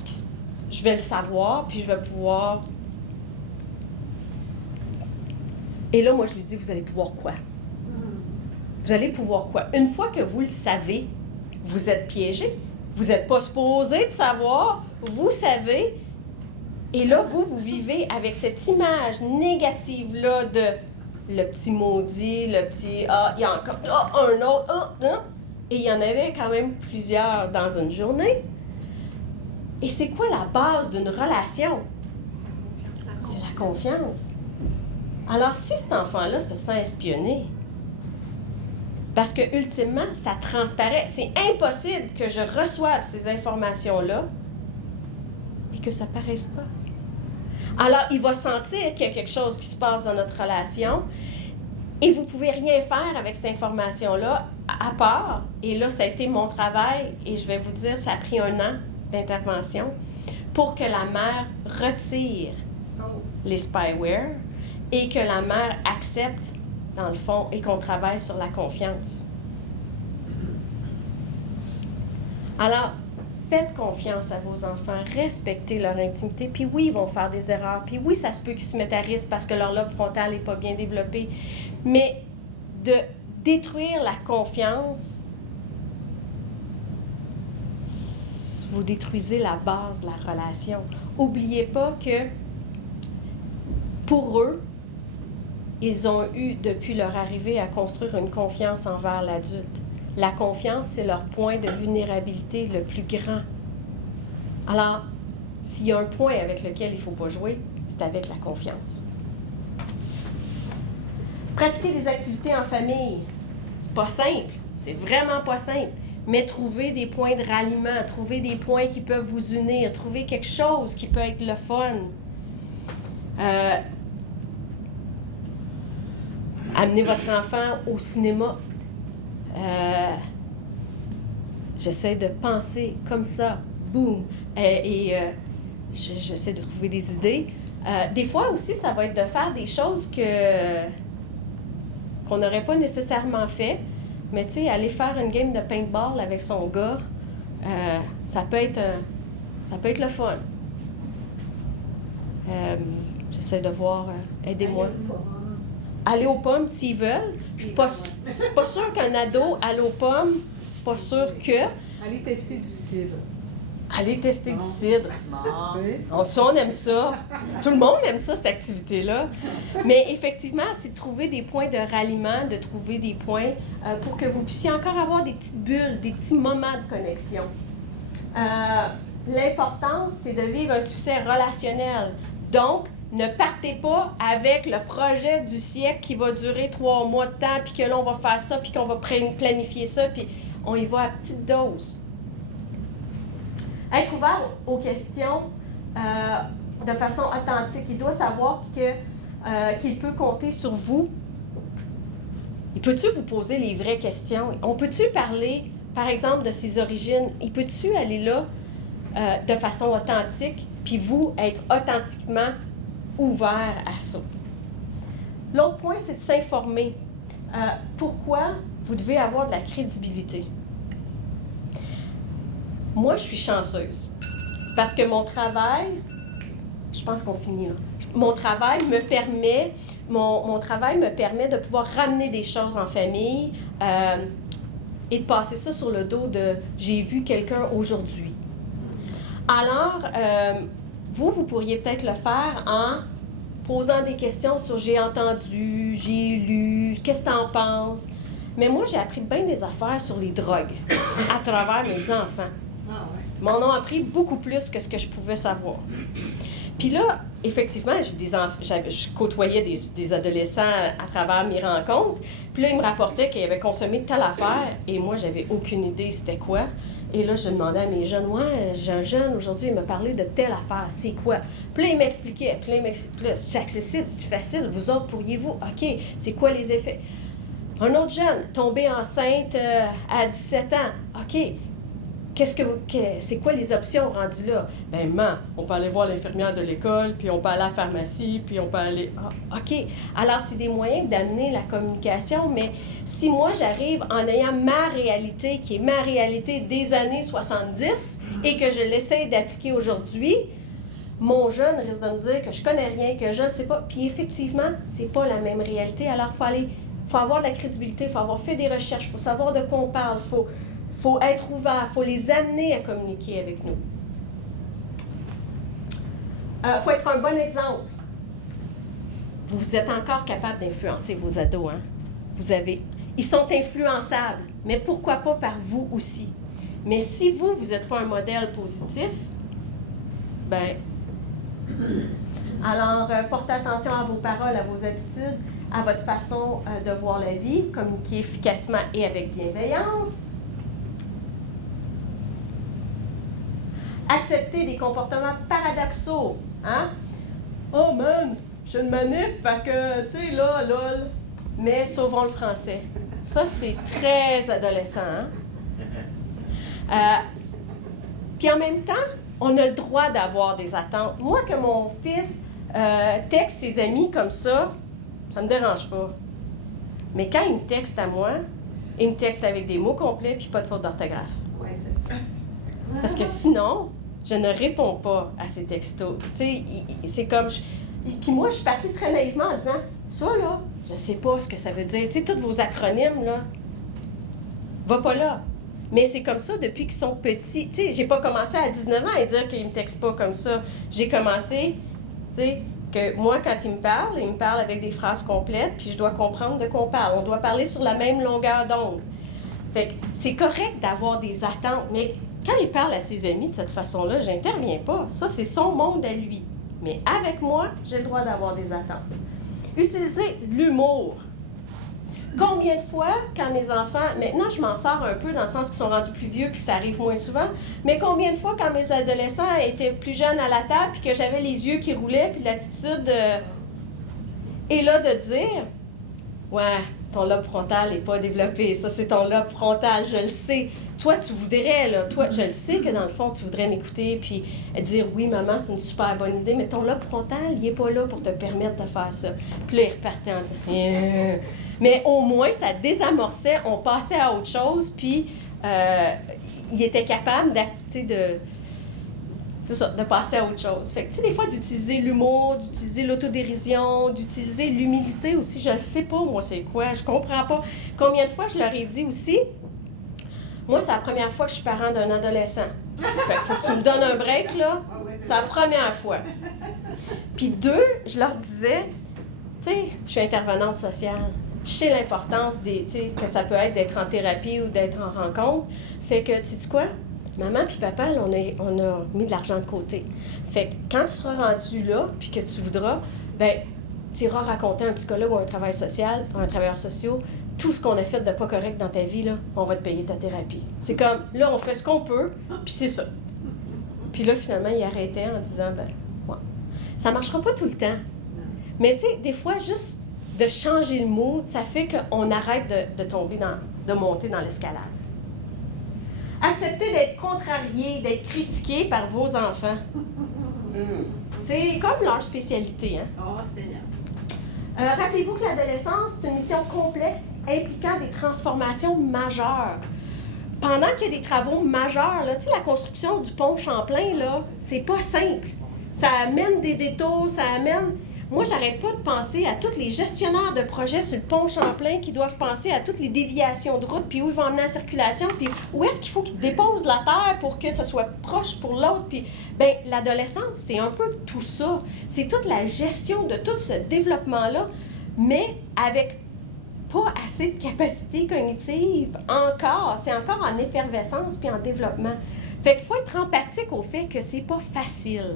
je vais le savoir, puis je vais pouvoir... Et là, moi, je lui dis, vous allez pouvoir quoi? Vous allez pouvoir quoi? Une fois que vous le savez, vous êtes piégé. Vous n'êtes pas supposé de savoir. Vous savez. Et là, vous vivez avec cette image négative-là de le petit maudit, le petit « Ah, il y a encore un autre, Et il y en avait quand même plusieurs dans une journée. Et c'est quoi la base d'une relation? C'est la confiance. Alors, si cet enfant-là se sent espionné, parce que ultimement, ça transparaît, c'est impossible que je reçoive ces informations-là et que ça ne paraisse pas. Alors, il va sentir qu'il y a quelque chose qui se passe dans notre relation et vous ne pouvez rien faire avec cette information-là à part. Et là, ça a été mon travail et je vais vous dire, ça a pris 1 an d'intervention pour que la mère retire les spyware et que la mère accepte, dans le fond, et qu'on travaille sur la confiance. Alors, faites confiance à vos enfants, respectez leur intimité, puis oui, ils vont faire des erreurs, puis oui, ça se peut qu'ils se mettent à risque parce que leur lobe frontal n'est pas bien développé, mais de détruire la confiance, vous détruisez la base de la relation. N'oubliez pas que pour eux, ils ont eu, depuis leur arrivée, à construire une confiance envers l'adulte. La confiance, c'est leur point de vulnérabilité le plus grand. Alors, s'il y a un point avec lequel il ne faut pas jouer, c'est avec la confiance. Pratiquer des activités en famille, c'est pas simple. C'est vraiment pas simple. Mais trouver des points de ralliement, trouver des points qui peuvent vous unir, trouver quelque chose qui peut être le fun. Amenez votre enfant au cinéma. J'essaie de penser comme ça, boum, j'essaie de trouver des idées. Des fois aussi, ça va être de faire des choses qu'on n'aurait pas nécessairement fait, mais tu sais, aller faire une game de paintball avec son gars, ça peut être le fun. J'essaie de voir, aidez-moi. Aller aux pommes s'ils veulent. C'est pas sûr qu'un ado aller aux pommes, pas sûr que... Aller tester du cidre. Aller tester du cidre. Bon. Ça, on aime ça. Tout le monde aime ça, cette activité-là. Mais effectivement, c'est de trouver des points de ralliement, de trouver des points pour que vous puissiez encore avoir des petites bulles, des petits moments de connexion. L'importance, c'est de vivre un succès relationnel. Donc, ne partez pas avec le projet du siècle qui va durer 3 mois de temps, puis que là, on va faire ça, puis qu'on va planifier ça, puis on y va à petite dose. Être ouvert aux questions de façon authentique. Il doit savoir qu'il peut compter sur vous. Il peut-tu vous poser les vraies questions? On peut-tu parler, par exemple, de ses origines? Il peut-tu aller là de façon authentique, puis vous être authentiquement ouvert à ça. L'autre point, c'est de s'informer. Pourquoi vous devez avoir de la crédibilité? Moi, je suis chanceuse parce que mon travail, je pense qu'on finit là. Mon travail me permet de pouvoir ramener des choses en famille et de passer ça sur le dos de « j'ai vu quelqu'un aujourd'hui ». Alors, vous pourriez peut-être le faire en posant des questions sur « j'ai entendu »,« j'ai lu »,« qu'est-ce que tu en penses ». Mais moi, j'ai appris bien des affaires sur les drogues à travers mes enfants. Ah ouais. Ils m'en ont appris beaucoup plus que ce que je pouvais savoir. Puis là, effectivement, je côtoyais des adolescents à travers mes rencontres. Puis là, ils me rapportaient qu'ils avaient consommé telle affaire et moi, j'avais aucune idée c'était quoi. Et là, je demandais à mes jeunes, « Ouais, j'ai un jeune, aujourd'hui, il m'a parlé de telle affaire, c'est quoi? » Puis là, ils m'expliquaient. Puis là, c'est accessible, c'est facile, vous autres, pourriez-vous? OK, c'est quoi les effets? Un autre jeune, tombé enceinte à 17 ans. OK, c'est quoi les options rendues là? Ben, on peut aller voir l'infirmière de l'école, puis on peut aller à la pharmacie, puis on peut aller... Ah, OK. Alors, c'est des moyens d'amener la communication, mais si moi, j'arrive en ayant ma réalité, qui est ma réalité des années 70, et que je l'essaie d'appliquer aujourd'hui, mon jeune risque de me dire que je connais rien, que je ne sais pas. Puis effectivement, c'est pas la même réalité. Alors, il faut avoir de la crédibilité, il faut avoir fait des recherches, il faut savoir de quoi on parle, faut être ouvert, il faut les amener à communiquer avec nous. Il faut être un bon exemple. Vous êtes encore capable d'influencer vos ados, hein? Ils sont influençables, mais pourquoi pas par vous aussi? Mais si vous n'êtes pas un modèle positif, ben, alors portez attention à vos paroles, à vos attitudes, à votre façon de voir la vie, communiquer efficacement et avec bienveillance. Accepter des comportements paradoxaux, hein? Oh man, j'ai une manif, fait que, tu sais, là, lol. Mais sauvons le français. Ça, c'est très adolescent, hein? Puis en même temps, on a le droit d'avoir des attentes. Moi, que mon fils texte ses amis comme ça me dérange pas. Mais quand il me texte à moi, il me texte avec des mots complets puis pas de faute d'orthographe. Oui, c'est ça. Parce que sinon, je ne réponds pas à ces textos. Tu sais, c'est comme... Puis moi, je suis partie très naïvement en disant, ça, là, je sais pas ce que ça veut dire. Tu sais, tous vos acronymes, là, va pas là. Mais c'est comme ça depuis qu'ils sont petits. Tu sais, j'ai pas commencé à 19 ans à dire qu'ils me textent pas comme ça. J'ai commencé, tu sais, que moi, quand il me parle avec des phrases complètes, puis je dois comprendre de quoi on parle. On doit parler sur la même longueur d'onde. Fait que c'est correct d'avoir des attentes, mais quand il parle à ses amis de cette façon-là, j'interviens pas. Ça, c'est son monde à lui. Mais avec moi, j'ai le droit d'avoir des attentes. Utilisez l'humour. Combien de fois, quand mes enfants... Maintenant, je m'en sors un peu dans le sens qu'ils sont rendus plus vieux puis que ça arrive moins souvent, mais combien de fois, quand mes adolescents étaient plus jeunes à la table puis que j'avais les yeux qui roulaient puis l'attitude Et là, de dire... Ouais, ton lobe frontal n'est pas développé. Ça, c'est ton lobe frontal, je le sais. Toi, tu voudrais, là, je le sais que dans le fond, tu voudrais m'écouter puis dire « Oui, maman, c'est une super bonne idée, mais ton lobe frontal, il n'est pas là pour te permettre de faire ça. » Puis là, il repartait en disant Mais au moins, ça désamorçait, on passait à autre chose, puis il était capable de passer à autre chose. Fait que, tu sais, des fois, d'utiliser l'humour, d'utiliser l'autodérision, d'utiliser l'humilité aussi, je ne sais pas, moi, c'est quoi, je comprends pas. Combien de fois je leur ai dit aussi, moi, c'est la première fois que je suis parent d'un adolescent. Fait que faut que tu me donnes un break, là. C'est la première fois. Puis 2, je leur disais, tu sais, je suis intervenante sociale. Je sais l'importance que ça peut être d'être en thérapie ou d'être en rencontre. Fait que, sais-tu quoi? Maman puis papa, là, on a mis de l'argent de côté. Fait que quand tu seras rendu là, puis que tu voudras, ben tu iras raconter à un psychologue ou un travailleur social, tout ce qu'on a fait de pas correct dans ta vie, là, on va te payer ta thérapie. C'est comme, là, on fait ce qu'on peut, puis c'est ça. Puis là, finalement, il arrêtait en disant, ben, ouais, ça marchera pas tout le temps. Mais tu sais, des fois, juste de changer le mood, ça fait qu'on arrête de monter dans l'escalade. Acceptez d'être contrarié, d'être critiqué par vos enfants. C'est comme leur spécialité, hein? Oh, Seigneur. Rappelez-vous que l'adolescence, c'est une mission complexe impliquant des transformations majeures. Pendant qu'il y a des travaux majeurs, là, tu sais, la construction du pont Champlain, là, c'est pas simple. Ça amène des détours, ça amène... Moi, j'arrête pas de penser à tous les gestionnaires de projets sur le pont Champlain qui doivent penser à toutes les déviations de route, puis où ils vont emmener la circulation, puis où est-ce qu'il faut qu'ils déposent la terre pour que ça soit proche pour l'autre. Puis, bien, l'adolescence, c'est un peu tout ça. C'est toute la gestion de tout ce développement-là, mais avec pas assez de capacité cognitive encore. C'est encore en effervescence puis en développement. Fait qu'il faut être empathique au fait que c'est pas facile.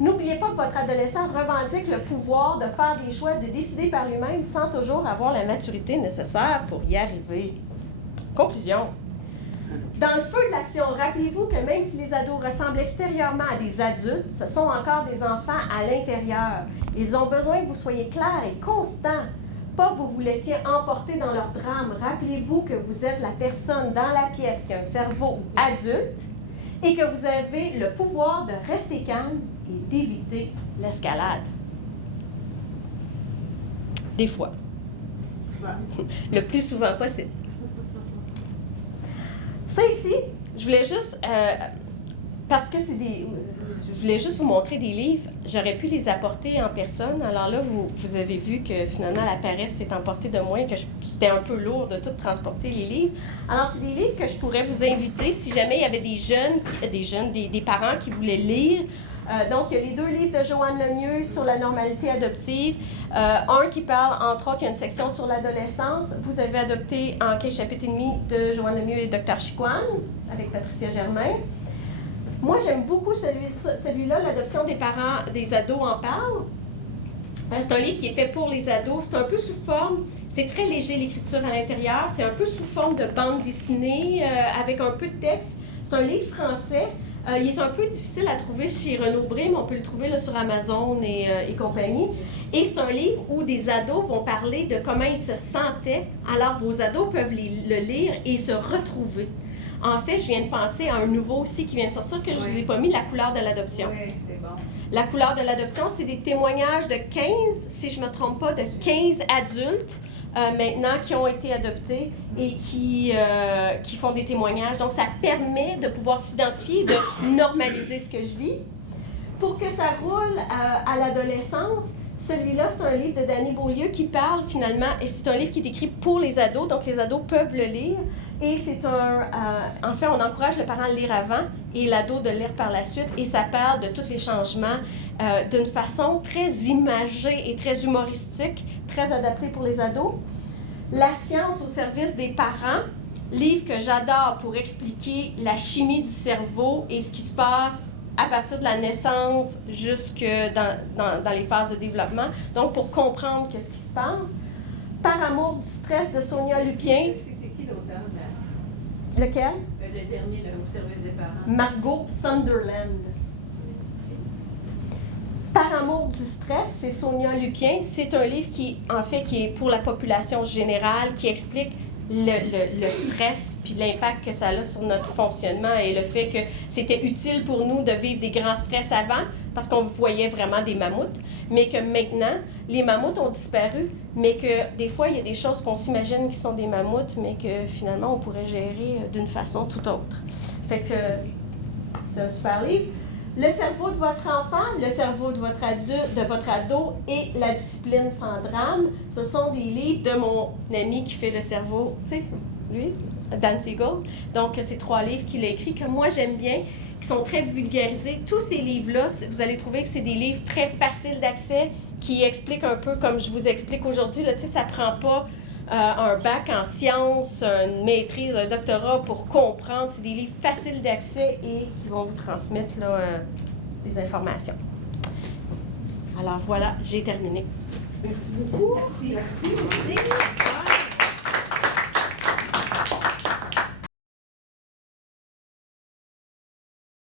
N'oubliez pas que votre adolescent revendique le pouvoir de faire des choix, de décider par lui-même sans toujours avoir la maturité nécessaire pour y arriver. Conclusion. Dans le feu de l'action, rappelez-vous que même si les ados ressemblent extérieurement à des adultes, ce sont encore des enfants à l'intérieur. Ils ont besoin que vous soyez clair et constant, pas que vous vous laissiez emporter dans leur drame. Rappelez-vous que vous êtes la personne dans la pièce qui a un cerveau adulte et que vous avez le pouvoir de rester calme et d'éviter l'escalade. Des fois. Le plus souvent possible. Ça ici, je voulais juste, parce que c'est des... Je voulais juste vous montrer des livres. J'aurais pu les apporter en personne. Alors là, vous avez vu que finalement, la paresse s'est emportée de moi, que c'était un peu lourd de tout transporter les livres. Alors, c'est des livres que je pourrais vous inviter si jamais il y avait des parents qui voulaient lire. Donc, il y a les 2 livres de Joanne Lemieux sur la normalité adoptive. Un qui parle, entre autres, il y a une section sur l'adolescence. Vous avez adopté en 15 chapitres et demi de Joanne Lemieux et Dr. Chicoine, avec Patricia Germain. Moi, j'aime beaucoup celui-là, l'adoption des parents, des ados en parle. C'est un livre qui est fait pour les ados. C'est un peu sous forme, c'est très léger l'écriture à l'intérieur. C'est un peu sous forme de bande dessinée avec un peu de texte. C'est un livre français. Il est un peu difficile à trouver chez Renaud Bré, mais on peut le trouver là, sur Amazon et compagnie. Et c'est un livre où des ados vont parler de comment ils se sentaient. Alors, vos ados peuvent le lire et se retrouver. En fait, je viens de penser à un nouveau aussi qui vient de sortir que je ne vous ai pas mis, La couleur de l'adoption. Oui, c'est bon. La couleur de l'adoption, c'est des témoignages de 15, si je ne me trompe pas, de 15 adultes maintenant qui ont été adoptés et qui font des témoignages. Donc, ça permet de pouvoir s'identifier et de normaliser ce que je vis. Pour que ça roule à l'adolescence, celui-là, c'est un livre de Dany Beaulieu qui parle finalement, et c'est un livre qui est écrit pour les ados, donc les ados peuvent le lire. Et c'est en fait, on encourage le parent à le lire avant et l'ado de le lire par la suite. Et ça parle de tous les changements d'une façon très imagée et très humoristique, très adaptée pour les ados. La science au service des parents, livre que j'adore pour expliquer la chimie du cerveau et ce qui se passe à partir de la naissance jusque dans les phases de développement. Donc, pour comprendre qu'est-ce qui se passe. Par amour du stress de Sonia Lupien. C'est qui l'auteur? Lequel? Le dernier, au service des parents. Margot Sunderland. Par amour du stress, c'est Sonia Lupien. C'est un livre qui est pour la population générale, qui explique le stress puis l'impact que ça a sur notre fonctionnement et le fait que c'était utile pour nous de vivre des grands stress avant parce qu'on voyait vraiment des mammouths, mais que maintenant, les mammouths ont disparu, mais que des fois, il y a des choses qu'on s'imagine qui sont des mammouths, mais que finalement, on pourrait gérer d'une façon tout autre. Fait que c'est un super livre. Le cerveau de votre enfant, le cerveau de votre adulte, de votre ado et la discipline sans drame, ce sont des livres de mon ami qui fait le cerveau, tu sais, lui, Dan Siegel. Donc, c'est 3 livres qu'il a écrits que moi j'aime bien, qui sont très vulgarisés. Tous ces livres-là, vous allez trouver que c'est des livres très faciles d'accès, qui expliquent un peu comme je vous explique aujourd'hui. Là, tu sais, ça prend pas un bac en sciences, une maîtrise, un doctorat pour comprendre. C'est des livres faciles d'accès et qui vont vous transmettre là, les informations. Alors voilà, j'ai terminé. Merci beaucoup. Merci.